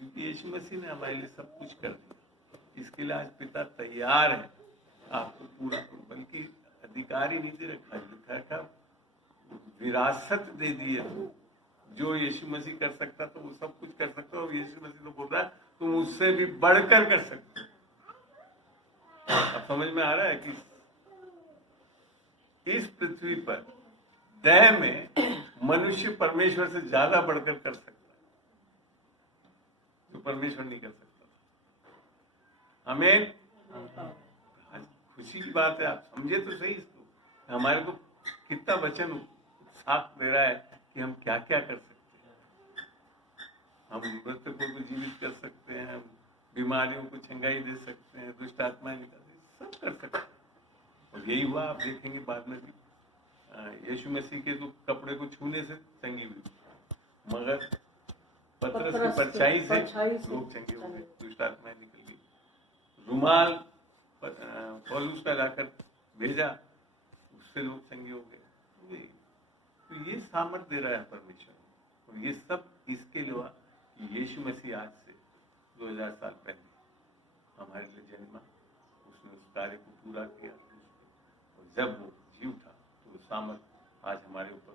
क्योंकि यीशु मसीह ने हमारे लिए सब कुछ कर दिया। इसके लिए आज पिता तैयार है आपको पूरा, बल्कि अधिकार ही नहीं दे रखा, विरासत दे दी है। जो यीशु मसीह कर सकता तो वो सब कुछ कर सकता, और यीशु मसीह तो बोल रहा है तुम उससे भी बढ़कर कर सकते हो। अब समझ में आ रहा है कि इस पृथ्वी पर देह में मनुष्य परमेश्वर से ज्यादा बढ़कर कर सकता है, जो परमेश्वर नहीं कर सकता। हमें खुशी की बात है, आप समझे तो सही इसको। हमारे को कितना वचन उत्साह दे रहा है कि हम क्या क्या कर सकते हैं। हम मृतकों को जीवित कर सकते हैं, हम बीमारियों को चंगाई दे सकते हैं, दुष्ट आत्माएं निकाल सब कर सकते हैं। और यही हुआ, आप देखेंगे बाद में भी यीशु मसीह के तो कपड़े को छूने से चंगी हुई, मगर पतरस की परछाई से लोग चंगे हो गए, दुष्ट आत्माएं निकल गई। रुमाल पौलुस का लाकर भेजा, उससे लोग चंगे हो गए। तो ये सामर्थ्य दे रहा है परमेश्वर, और ये सब इसके लिए हुआ कि यीशु मसीह आज से 2000 साल पहले हमारे लिए जन्मा, उसने उस कार्य को पूरा किया, और जब वो जी उठा तो वो सामर्थ्य आज हमारे ऊपर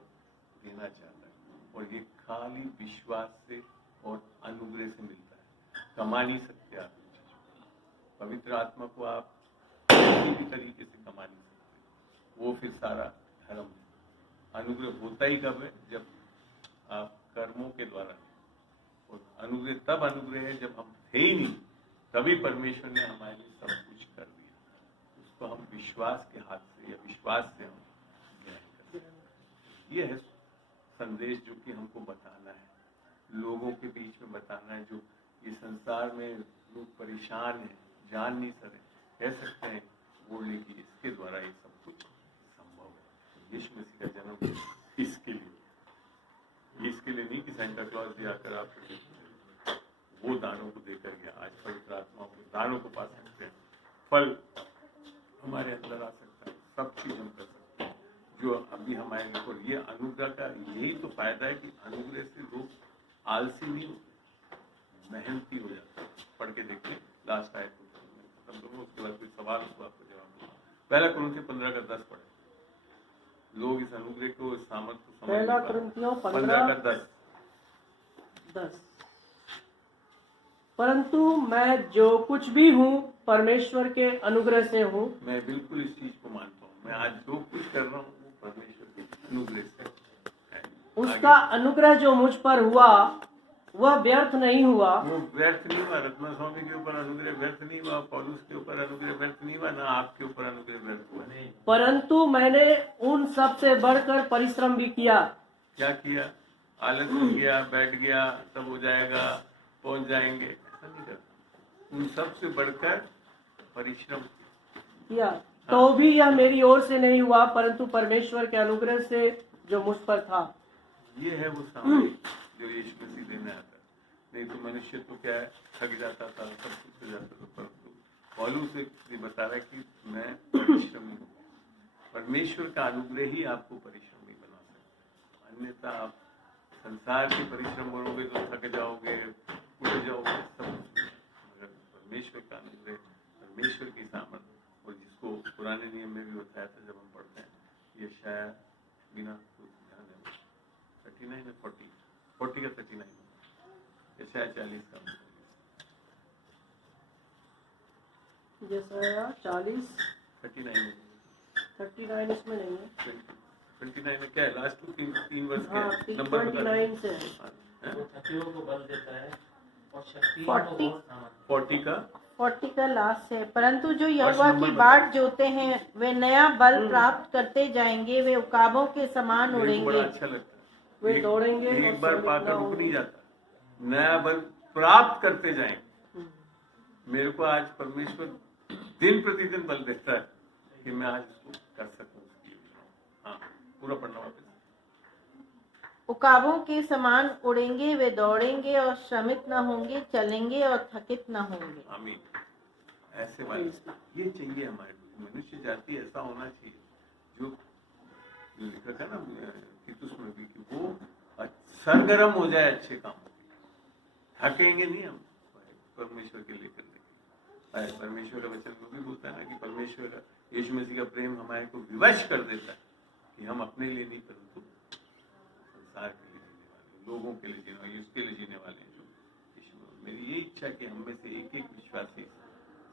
देना चाहता है। और ये खाली विश्वास से और अनुग्रह से मिलता है, कमा नहीं सकते आप इन चीजों को। पवित्र आत्मा को आप किसी भी तरीके से कमा नहीं सकते, वो फिर सारा धर्म है। अनुग्रह होता ही कब है? जब आप कर्मों के द्वारा। और अनुग्रह तब अनुग्रह है जब हम थे ही नहीं, तभी परमेश्वर ने हमारे लिए सब कुछ कर दिया। उसको हम विश्वास के हाथ से या विश्वास से हम ग्रहण करते हैं। ये है संदेश जो कि हमको बताना है, लोगों के बीच में बताना है। जो ये संसार में लोग परेशान हैं, जान नहीं सके, कह सकते हैं बोलने की, इसके द्वारा ये सब कुछ संभव है। यीशु मसीह का जन्म इसके लिए नहीं कि सेंटा क्लॉज दिया कर आप वो दानों को देकर गया। आज पवित्र आत्मा को दानों को पा सकते हैं, फल हमारे अंदर आ सकता है, सब चीज हम कर सकते हैं जो अभी हमारे लिए। और ये अनुग्रह का यही तो फायदा है कि अनुग्रह से लोग आलसी नहीं होते, मेहनती हो जाते हैं। पढ़ के देखिए लास्ट आयत को खत्म करूँ, उसके बाद कोई सवाल उसको आपको जवाब दूंगा। पहला कुरिन्थियों 15:10 पढ़े। लोग इस अनुग्रह को, इस सामर्थ को समझ पहला कुरिन्थियों 15:10। परंतु मैं जो कुछ भी हूँ परमेश्वर के अनुग्रह से हूँ। मैं बिल्कुल इस चीज को मानता हूँ। मैं आज जो कुछ कर रहा हूँ वो परमेश्वर के अनुग्रह से है। उसका अनुग्रह जो मुझ पर हुआ वह व्यर्थ नहीं हुआ। वो व्यर्थ नहीं हुआ। रत्ना स्वामी के ऊपर अनुग्रह व्यर्थ नहीं हुआ, पौलुस के ऊपर अनुग्रह व्यर्थ नहीं हुआ, ना आपके ऊपर अनुग्रह व्यर्थ हुआ। परंतु मैंने उन सब से बढ़कर परिश्रम भी किया। क्या किया? आलस हो गया, बैठ गया, सब हो जाएगा, पहुंच जाएंगे, ऐसा नहीं करता। उन सब से बढ़कर परिश्रम किया। तो भी यह मेरी ओर से नहीं हुआ, परंतु परमेश्वर के अनुग्रह से जो मुझ पर था। ये है वो सामर्थ्य जो यीशु मसीह देने आता है। नहीं तो मनुष्य तो क्या है, थक जाता था, सब कुछ हो जाता था। परंतु पौलुस से बता रहा है कि मैं परिश्रमी हूँ। परमेश्वर का अनुग्रह ही आपको परिश्रमी बना सकता है। अन्यथा आप संसार के परिश्रम करोगे तो थक जाओगे, उठ जाओगे, सब। मगर परमेश्वर का अनुग्रह, परमेश्वर की सामर्थ्य, और जिसको पुराने नियम में भी बताया था जब हम पढ़ते हैं, ये शायद बिना ध्यान है 39 में 40 का 39 या शायद 40 का, जैसा 40 39 इसमें नहीं है। 29 में क्या है? लास्ट तीन वर्ष हाँ, के नंबर 29 से को बल देता है और शक्ति 40 का लास्ट है। परंतु जो यहोवा की बाट जोते हैं वे नया बल प्राप्त करते जाएंगे, वे उकाबों के समान मेरे को बड़ा उड़ेंगे, अच्छा लगता है। वे दौड़ेंगे और एक बार श्रमित पाकर न रुक होंगे। नहीं जाता, नया बल प्राप्त करते जाएंगे। मेरे को आज परमेश्वर दिन प्रतिदिन बल देता है कि मैं आज इसको कर सकूं। हाँ, पूरा पढ़ना वापस। उकाबों के समान उड़ेंगे, वे दौड़ेंगे और श्रमित न होंगे, चलेंगे और थकित न होंगे। आमीन। ऐसे वाले ये चाहिए हमारे को। मनुष्य जाति ऐसा होना चाहिए जो लिखा था ना तीतुस में भी कि वो सरगर्म हो जाए अच्छे काम, थकेंगे नहीं हम परमेश्वर के लिए करने के। परमेश्वर का वचन को भी बोलता है ना कि परमेश्वर का यीशु मसीह का प्रेम हमारे को विवश कर देता है कि हम अपने लिए नहीं परंतु संसार के लिए जीने वाले, लोगों के लिए जीने वाले, उसके लिए जीने वाले हैं। जो यीशु, मेरी ये इच्छा कि हम में से एक एक विश्वासी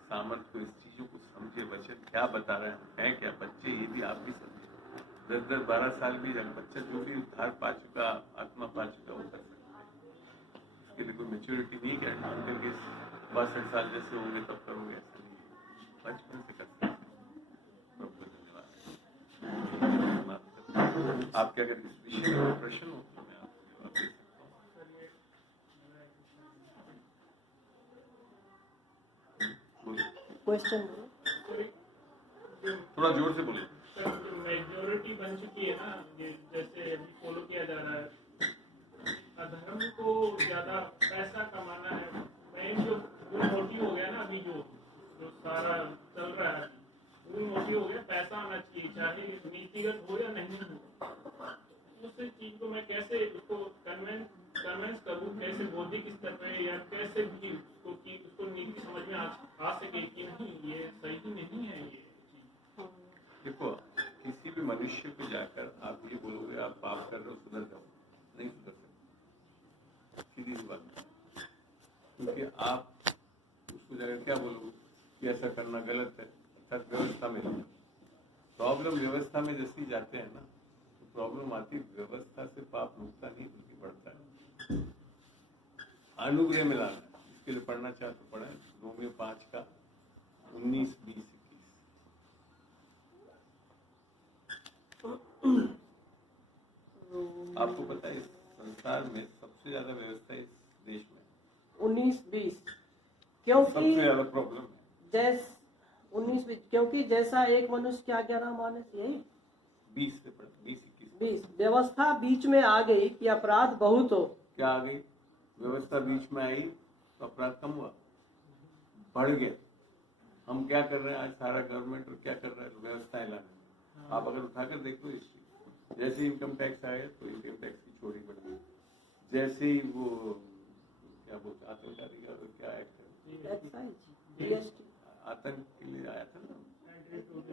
सामर्थ को इस चीजों को समझे, वचन क्या बता रहे हैं क्या, बच्चे ये भी आप भी समझे। 10-10, 12 साल भी जब बच्चा जो भी उद्धार पा चुका, आत्मा पा चुका, वो कर सकता है। इसके लिए कोई मेच्योरिटी नहीं है कि अंकल के 62 साल जैसे होंगे तब करोगे, ऐसा नहीं है। बचपन से कर सकते हैं। प्रभु धन्यवाद। आपके अगर इस विषय में प्रश्न हो तो मैं आपको जवाब दे सकता हूँ। क्वेश्चन थोड़ा जोर से बोलो। मेजोरिटी बन चुकी है ना, जैसे अभी फॉलो किया जा रहा है, अधर्म को ज्यादा पैसा कमाना है। मेन जो मोटिव हो गया ना अभी जो सारा चल रहा है, वो मोटिव हो गया पैसा आना चाहिए, चाहे नीतिगत हो या नहीं हो। उस चीज को मैं कैसे उसको कन्वेंस करूँ, कैसे बौद्धिक स्तर पे या कैसे भी उसको कि उसको नीति समझ में आ सके कि नहीं ये सही नहीं है ये चीज। देखो, किसी भी मनुष्य को जाकर आप ये बोलोगे आप पाप कर रहे हो सुधर जाओ, नहीं सुधर सकते, सीधी सी बात। क्योंकि आप उसको जाकर क्या बोलोगे कि ऐसा करना गलत है, अर्थात व्यवस्था में प्रॉब्लम। व्यवस्था में जैसे ही जाते हैं ना तो प्रॉब्लम आती, व्यवस्था से पाप रुकता नहीं बल्कि बढ़ता है। अनुग्रह में लाना है, इसके लिए पढ़ना चाहे तो पढ़े रोमियो 5 का 19, 20, 21। आपको पता है इस संसार में सबसे ज्यादा व्यवस्था इस देश में 19-20 सबसे क्योंकि ज्यादा प्रॉब्लम है। 19-20 क्योंकि जैसा एक मनुष्य क्या कह रहा मानस यही 20 से पढ़ 20, 21। 20 व्यवस्था बीच में आ गई कि अपराध बहुत हो। क्या आ गई? व्यवस्था बीच में आई तो अपराध कम हुआ, बढ़ गया। हम क्या कर रहे हैं आज, सारा गवर्नमेंट और क्या कर रहा है, व्यवस्थाएं लाने। आप अगर उठाकर देखो हिस्ट्री, जैसे इनकम टैक्स आया तो इनकम टैक्स की चोरी बढ़ गई। जैसे ही वो क्या बोलते आतंकवादी का क्या एक्ट है, जीएसटी आतंक के लिए आया था ना,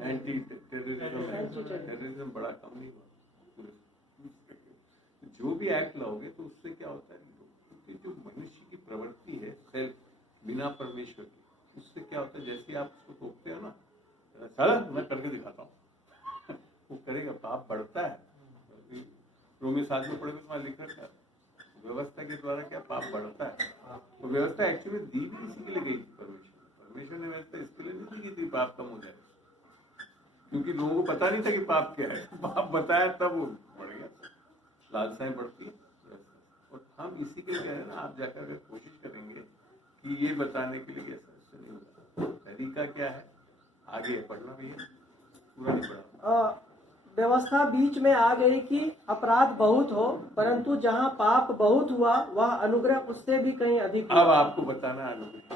एंटी टेररिज्म बड़ा कम नहीं हुआ पूरे। जो भी एक्ट लाओगे तो उससे क्या होता है, जो मनुष्य की प्रवृत्ति है सेल्फ बिना परमेश्वर की, उससे क्या होता है, जैसे आप उसको टोकते हो ना, चल मैं करके दिखाता हूँ वो करेगा, पाप बढ़ता है। रोमियो 7 में पढ़े तो वहाँ लिख रखा है व्यवस्था के द्वारा क्या पाप बढ़ता है। तो व्यवस्था एक्चुअली दी भी इसी के लिए गई थी। परमेश्वर ने व्यवस्था इसके लिए नहीं दी थी पाप कम हो जाए, क्योंकि लोगों को पता नहीं था कि पाप क्या है। पाप बताया तब वो बढ़ गया, लालसाएं बढ़ती है। और हम इसी के लिए कह रहे हैं ना, आप जाकर अगर कोशिश करेंगे कि ये बताने के लिए ऐसा नहीं होगा। तरीका क्या है, आगे पढ़ना भी है, पूरा नहीं पढ़ा। व्यवस्था बीच में आ गई कि अपराध बहुत हो, परंतु जहाँ पाप बहुत हुआ वह अनुग्रह उससे भी कहीं अधिक हुआ। अब आपको बताना है अनुग्रह,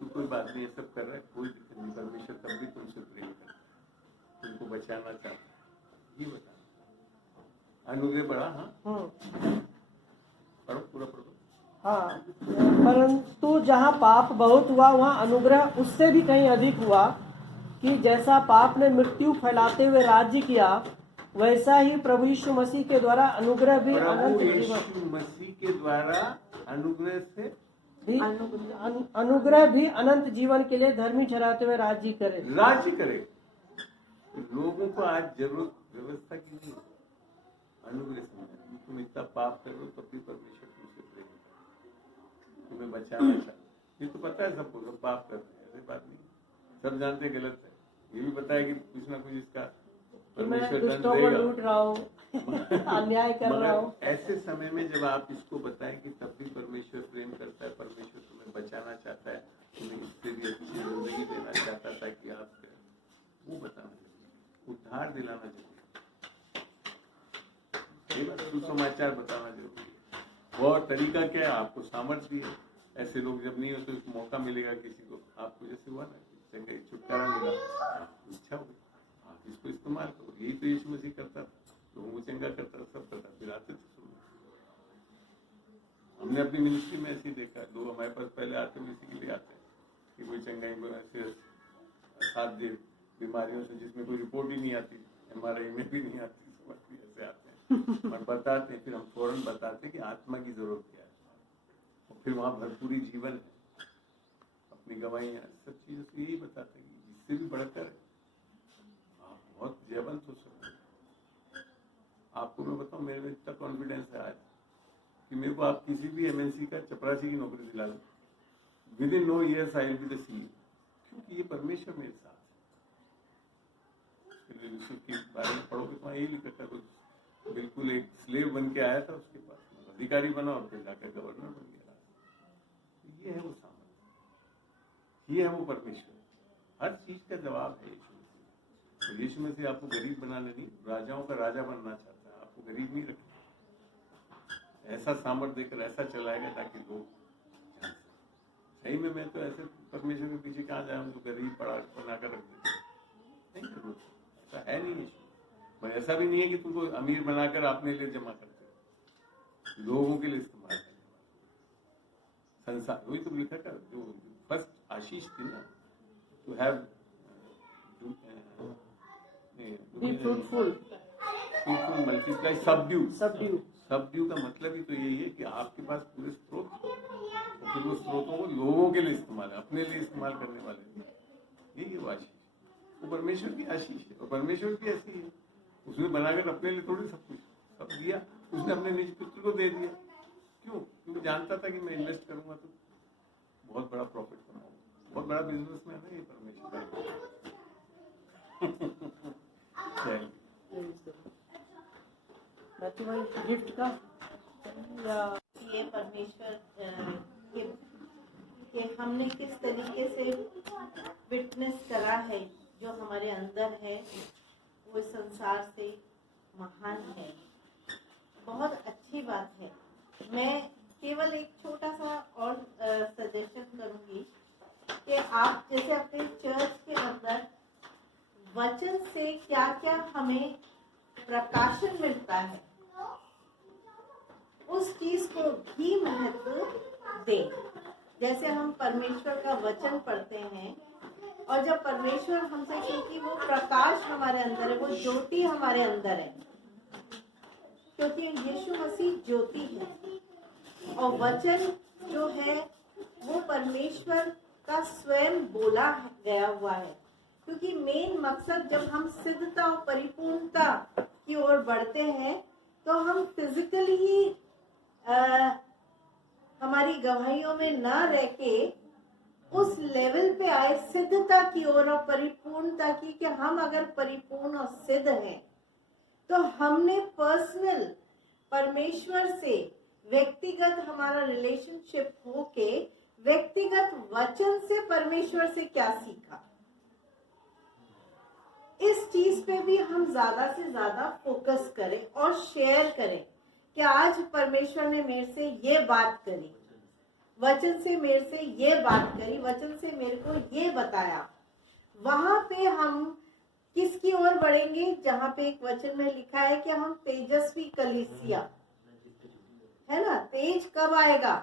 तो कोई बात नहीं, ये सब कर रहा है, कोई दिक्कत नहीं। परमेश्वर तब भी तुमसे प्रेम करता है, तुमको बचाना चाहता है, ये बताना। अनुग्रह बढ़ा, हाँ पढ़ो, पूरा पढ़ो। हाँ, परंतु जहाँ पाप बहुत हुआ वहाँ अनुग्रह उससे भी कहीं अधिक हुआ कि जैसा पाप ने मृत्यु फैलाते हुए राज्य किया, वैसा ही प्रभु यीशु मसीह के द्वारा अनुग्रह भी अनंत जीवन मसीह के द्वारा अनुग्रह से भी अनुग्रह भी अनंत जीवन के लिए धर्मी ठहराते हुए राज्य करे। लोगों को आज जरूरत व्यवस्था की नहीं, अनुग्रह समझ। तुम इतना पाप कर रहे हो तब भी परमेश्वर तुमसे प्रेम करता है, तुम्हें बचाना चाहता है। ये तो पता है सबको, सब पाप करते हैं, ऐसी बात नहीं, सब जानते गलत है। ये भी पता है कि कुछ ना कुछ इसका कि मैं परमेश्वर दंड दुष्टों को देगा। लूट रहा हूँ, अन्याय कर रहा हूँ। मगर ऐसे समय में जब आप इसको बताएं कि तब भी परमेश्वर प्रेम करता है, परमेश्वर तुम्हें बचाना चाहता है, तुम्हें इससे भी अच्छी जिंदगी देना चाहता था कि आप वो बताना जरूरी, उद्धार दिलाना जरूरी, ये बात सुसमाचार बताना जरूरी है। और तरीका क्या है, आपको सामर्थ्य भी है। ऐसे लोग जब नहीं होते तो मौका मिलेगा किसी को, आपको जैसे हुआ ना चंगा छुटकारा मिला, इच्छा हुई, आप इसको इस्तेमाल करो। यही तो यीशु मसीह करता था, लोगों को चंगा करता था, सब करता, फिर आते थे सुनने। हमने अपनी मिनिस्ट्री में ऐसे ही देखा, लोग हमारे पास पहले आते हुए इसी के लिए आते हैं कि कोई चंगाई को ऐसे असाध्य बीमारियों से जिसमें कोई रिपोर्ट ही नहीं आती, MRI में भी नहीं आती, ऐसे आते हैं और बताते हैं। फिर हम फौरन बताते हैं कि आत्मा की जरूरत क्या है, और फिर वहाँ भरपूरी जीवन है, अपनी गवाहियाँ, सब चीजों से यही बताते हैं कि इससे भी बढ़कर आप बहुत जयवंत हो सकते हैं। आपको मैं बताऊं, मेरे में इतना कॉन्फिडेंस है आज कि मेरे को आप किसी भी MNC का चपरासी की नौकरी दिला दो, within no years I will be the CEO, क्योंकि ये परमेश्वर मेरे साथ है। यूसुफ के बारे में पढ़ोगे तो यही लिखा था, कुछ बिल्कुल एक स्लेव बन के आया था, उसके पास अधिकारी बना और फिर जाकर गवर्नर बन गया। ये है वो सामर्थ्य, ये है वो परमेश्वर, हर चीज का जवाब है यीशु मसीह। तो यीशु मसीह आपको गरीब बनाने नहीं, राजाओं का राजा बनना चाहता है, आपको गरीब नहीं रखना। ऐसा सामर्थ्य देकर ऐसा चलाएगा ताकि लोग जान सकें। सही में मैं तो ऐसे परमेश्वर के पीछे कहाँ जाऊँ जो गरीब पड़ा बनाकर रख देते, नहीं जरूरत, ऐसा है नहीं यीशु। पर ऐसा भी नहीं है कि तुमको अमीर बनाकर अपने लिए जमा करते हो, लोगों के लिए इस्तेमाल करने वाले संसार। वही तो लिखा था, जो फर्स्ट आशीष थी ना, to have be fruitful, multiply, subdue. Subdue. Subdue का मतलब ही तो यही है कि आपके पास पूरे स्रोत, और फिर वो स्रोतों को लोगों के लिए इस्तेमाल, अपने लिए इस्तेमाल करने वाले, यही वो आशीष, वो परमेश्वर की आशीष है। और परमेश्वर की ऐसी है, उसने बनाकर अपने लिए थोड़ी सब कुछ सब दिया, उसने अपने निज पुत्र को दे दिया। क्यों? क्योंकि जानता था कि मैं इन्वेस्ट करूंगा तो बहुत बड़ा प्रॉफिट कमाऊंगा, बहुत बड़ा बिजनेसमैन है ये परमेश्वर। गिफ्ट का या ये परमेश्वर कि हमने किस तरीके से विटनेस करा है, जो हमारे अंदर है वो इस संसार से महान है। बहुत अच्छी बात है। मैं केवल एक छोटा सा और सजेशन करूंगी कि आप जैसे अपने चर्च के अंदर वचन से क्या क्या हमें प्रकाशन मिलता है, उस चीज को भी महत्व दें। जैसे हम परमेश्वर का वचन पढ़ते हैं, और जब परमेश्वर हमसे, क्योंकि वो प्रकाश हमारे अंदर है, वो ज्योति हमारे अंदर है, क्योंकि यीशु मसीह ज्योति है, और वचन जो है वो परमेश्वर का स्वयं बोला गया हुआ है। क्योंकि मेन मकसद जब हम सिद्धता और परिपूर्णता की ओर बढ़ते हैं तो हम फिजिकली ही हमारी गवाहियों में न रह के उस लेवल पे आए सिद्धता की ओर और परिपूर्णता की, कि हम अगर परिपूर्ण और सिद्ध हैं तो हमने पर्सनल परमेश्वर से व्यक्तिगत हमारा रिलेशनशिप होके व्यक्तिगत वचन से परमेश्वर से क्या सीखा, इस चीज पे भी हम ज्यादा से ज्यादा फोकस करें और शेयर करें कि आज परमेश्वर ने मेरे से ये बात करी, वचन से मेरे से ये बात करी, वचन से मेरे को ये बताया। वहां पे हम किसकी ओर बढ़ेंगे? जहाँ पे एक वचन में लिखा है कि हम तेजस्वी कलीसिया, है ना। तेज कब आएगा?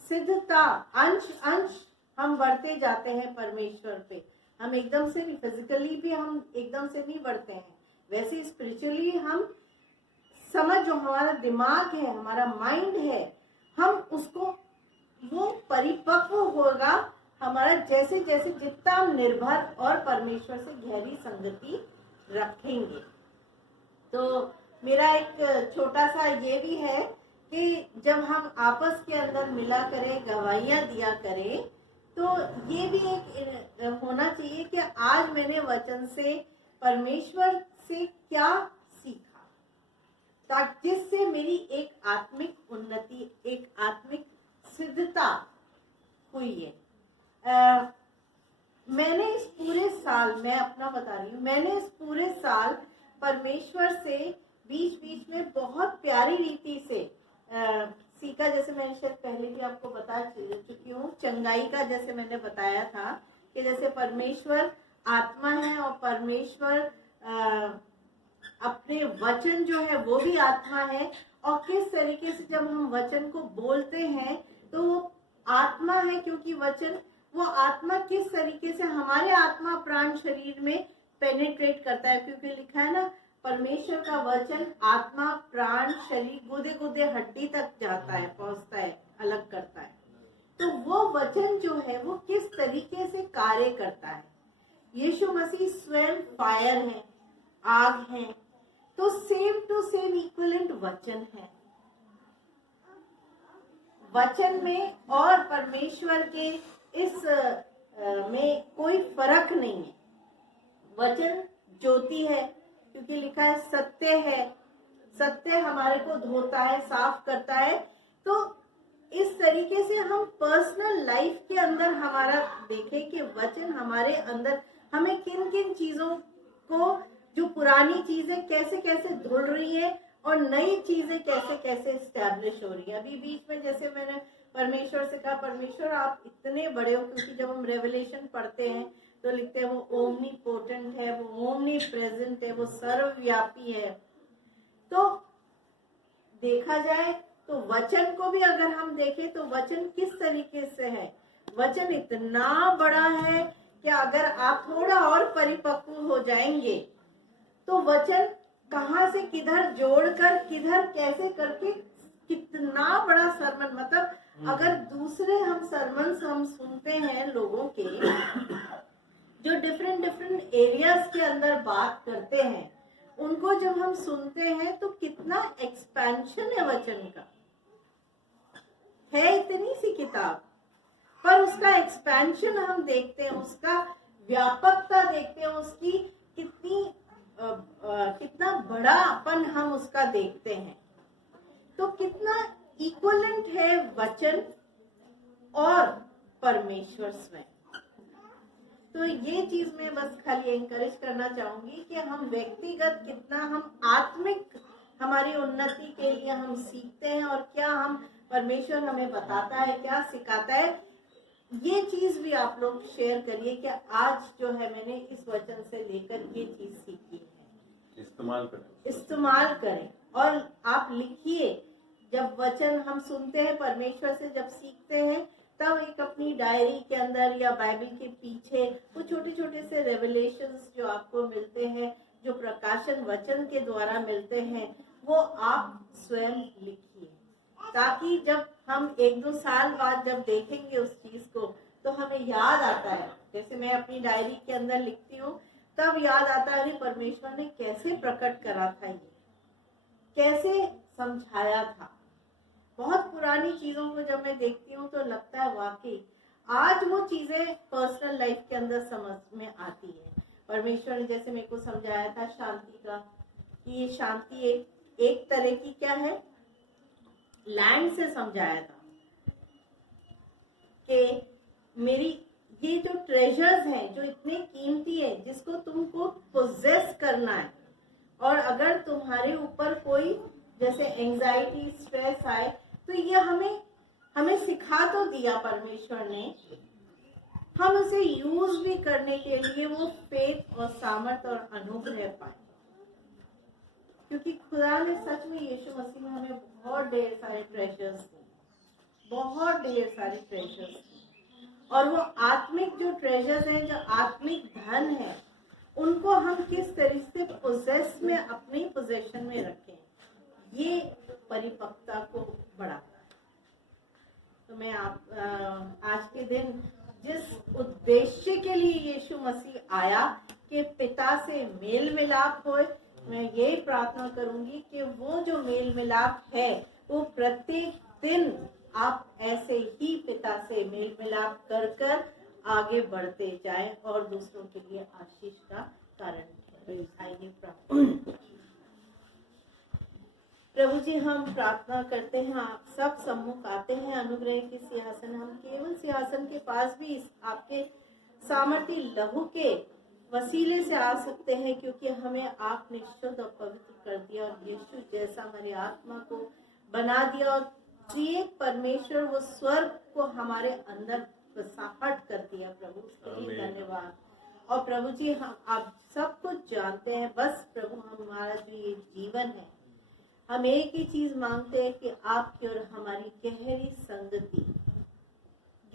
सिद्धता, अंश अंश हम बढ़ते जाते हैं परमेश्वर पे। हम एकदम से नहीं, फिजिकली भी हम एकदम से नहीं बढ़ते हैं, वैसे स्पिरिचुअली हम समझ, जो हमारा दिमाग है, हमारा माइंड है, हम उसको, वो परिपक्व होगा हमारा जैसे जैसे जितना हम निर्भर और परमेश्वर से गहरी संगति रखेंगे। तो मेरा एक छोटा सा ये भी है कि जब हम आपस के अंदर मिला करें, गवाहियां दिया करें, तो ये भी एक होना चाहिए कि आज मैंने वचन से, परमेश्वर से क्या सीखा, ताकि जिससे मेरी एक आत्मिक उन्नति, एक आत्मिक सिद्धता हुई है। मैंने इस पूरे साल, मैं अपना बता रही हूँ, मैंने इस पूरे साल परमेश्वर से बीच बीच में बहुत प्यारी रीति से सीखा। जैसे मैंने शायद पहले भी आपको बता चुकी हूँ, चंगाई का जैसे मैंने बताया था कि जैसे परमेश्वर आत्मा है और परमेश्वर अपने वचन जो है वो भी आत्मा है, और किस तरीके से जब हम वचन को बोलते हैं तो वो आत्मा है, क्योंकि वचन वो आत्मा किस तरीके से हमारे आत्मा प्राण शरीर में पेनिट्रेट करता है, क्योंकि लिखा है ना, परमेश्वर का वचन आत्मा प्राण शरीर गुदे गुदे हड्डी तक जाता है, पहुंचता है, अलग करता है। तो वो वचन जो है वो किस तरीके से कार्य करता है। यीशु मसीह स्वयं फायर है, आग है, तो सेम टू सेम इक्विवेलेंट वचन है। वचन में और परमेश्वर के इस में कोई फर्क नहीं है। वचन ज्योति है, क्योंकि लिखा है सत्य है, सत्य हमारे को धोता है, साफ करता है। तो इस तरीके से हम पर्सनल लाइफ के अंदर हमारा देखें कि वचन हमारे अंदर हमें किन किन चीजों को, जो पुरानी चीजें कैसे कैसे धुल रही है और नई चीजें कैसे कैसे स्टैब्लिश हो रही है। अभी बीच में जैसे मैंने परमेश्वर से कहा, परमेश्वर आप इतने बड़े हो, क्योंकि जब हम रेवलेशन पढ़ते हैं तो लिखते हैं वो ओमनी पोटेंट है, वो ओमनी प्रेजेंट है, वो सर्वव्यापी है। तो देखा जाए तो वचन को भी अगर हम देखें तो वचन किस तरीके से है, वचन इतना बड़ा है कि अगर आप थोड़ा और परिपक्व हो जाएंगे तो वचन कहां से किधर जोड़कर किधर कैसे करके कितना बड़ा सरमन, मतलब अगर दूसरे हम सरमन हम सुनते हैं लोगों के जो डिफरेंट डिफरेंट एरियाज के अंदर बात करते हैं, उनको जब हम सुनते हैं तो कितना एक्सपेंशन है वचन का। है इतनी सी किताब, पर उसका एक्सपेंशन हम देखते हैं, उसका व्यापकता देखते हैं, उसकी कितना बड़ापन हम उसका देखते हैं। तो कितना इक्विवेलेंट है वचन और परमेश्वर स्वयं। तो ये चीज मैं बस खाली एनकरेज करना चाहूंगी कि हम व्यक्तिगत कितना हम आत्मिक हमारी उन्नति के लिए हम सीखते हैं, और क्या हम परमेश्वर हमें बताता है, क्या सिखाता है, ये चीज भी आप लोग शेयर करिए कि आज जो है मैंने इस वचन से लेकर ये चीज सीखी है। इस्तेमाल करें और आप लिखिए। जब वचन हम सुनते हैं परमेश्वर से, जब सीखते हैं, तब एक अपनी डायरी के अंदर या बाइबल के पीछे वो छोटे छोटे से रेवलेशंस जो आपको मिलते हैं, जो प्रकाशन वचन के द्वारा मिलते हैं, वो आप स्वयं लिखिए, ताकि जब हम 1-2 साल बाद जब देखेंगे उस चीज को तो हमें याद आता है। जैसे मैं अपनी डायरी के अंदर लिखती हूँ तब याद आता है, अरे परमेश्वर ने कैसे प्रकट करा था, ये कैसे समझाया था। बहुत पुरानी चीजों को जब मैं देखती हूँ तो लगता है वाकई आज वो चीजें पर्सनल लाइफ के अंदर समझ में आती है। परमेश्वर ने जैसे मेरे को समझाया था शांति का, कि ये शांति एक तरह की क्या है, लैंड से समझाया था कि मेरी ये जो ट्रेजर्स हैं जो इतने कीमती है, जिसको तुमको पोजेस करना है, और अगर तुम्हारे ऊपर कोई जैसे एंजाइटी स्ट्रेस आए तो ये हमें सिखा तो दिया परमेश्वर ने, हम उसे यूज भी करने के लिए वो फेथ और सामर्थ और अनुग्रह पाए। क्योंकि खुदा ने सच में यीशु मसीह में हमें बहुत ढेर सारे ट्रेजर्स दिए, बहुत ढेर सारे ट्रेजर्स दिए, और वो आत्मिक जो ट्रेजर्स हैं, जो आत्मिक धन है, उनको हम किस तरीके से पोजेस में अपनी पोजेशन में रखें, ये परिपक्वता को बढ़ाता है। तो मैं आज के दिन जिस उद्देश्य के लिए यीशु मसीह आया कि पिता से मेल मिलाप होए, मैं यही प्रार्थना करूंगी कि वो जो मेल मिलाप है वो प्रत्येक दिन आप ऐसे ही पिता से मेल मिलाप कर आगे बढ़ते जाएं और दूसरों के लिए आशीष का कारण है। आइए प्रार्थना। प्रभु जी, हम प्रार्थना करते हैं, आप सब सम्मुख आते हैं अनुग्रह के सिंहासन। हम केवल सिंहासन के पास भी आपके सामर्थी लहू के वसीले से आ सकते हैं, क्योंकि हमें आपने शुद्ध और पवित्र कर दिया और यीशु जैसा हमारी आत्मा को बना दिया, और त्रिएक परमेश्वर वो स्वर्ग को हमारे अंदर बसाहट कर दिया। प्रभु उसके लिए धन्यवाद। और प्रभु जी, हम आप सब कुछ जानते हैं, बस प्रभु हमारा जो ये जीवन है, हम एक ही चीज मांगते हैं कि आपकी और हमारी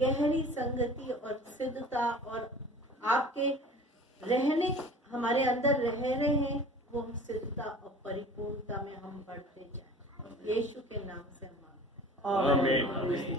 गहरी संगति और सिद्धता और आपके रहने हमारे अंदर रह रहे हैं, वो सिद्धता और परिपूर्णता में हम बढ़ते जाएं। यीशु के नाम से हम मांगते हैं। आमीन।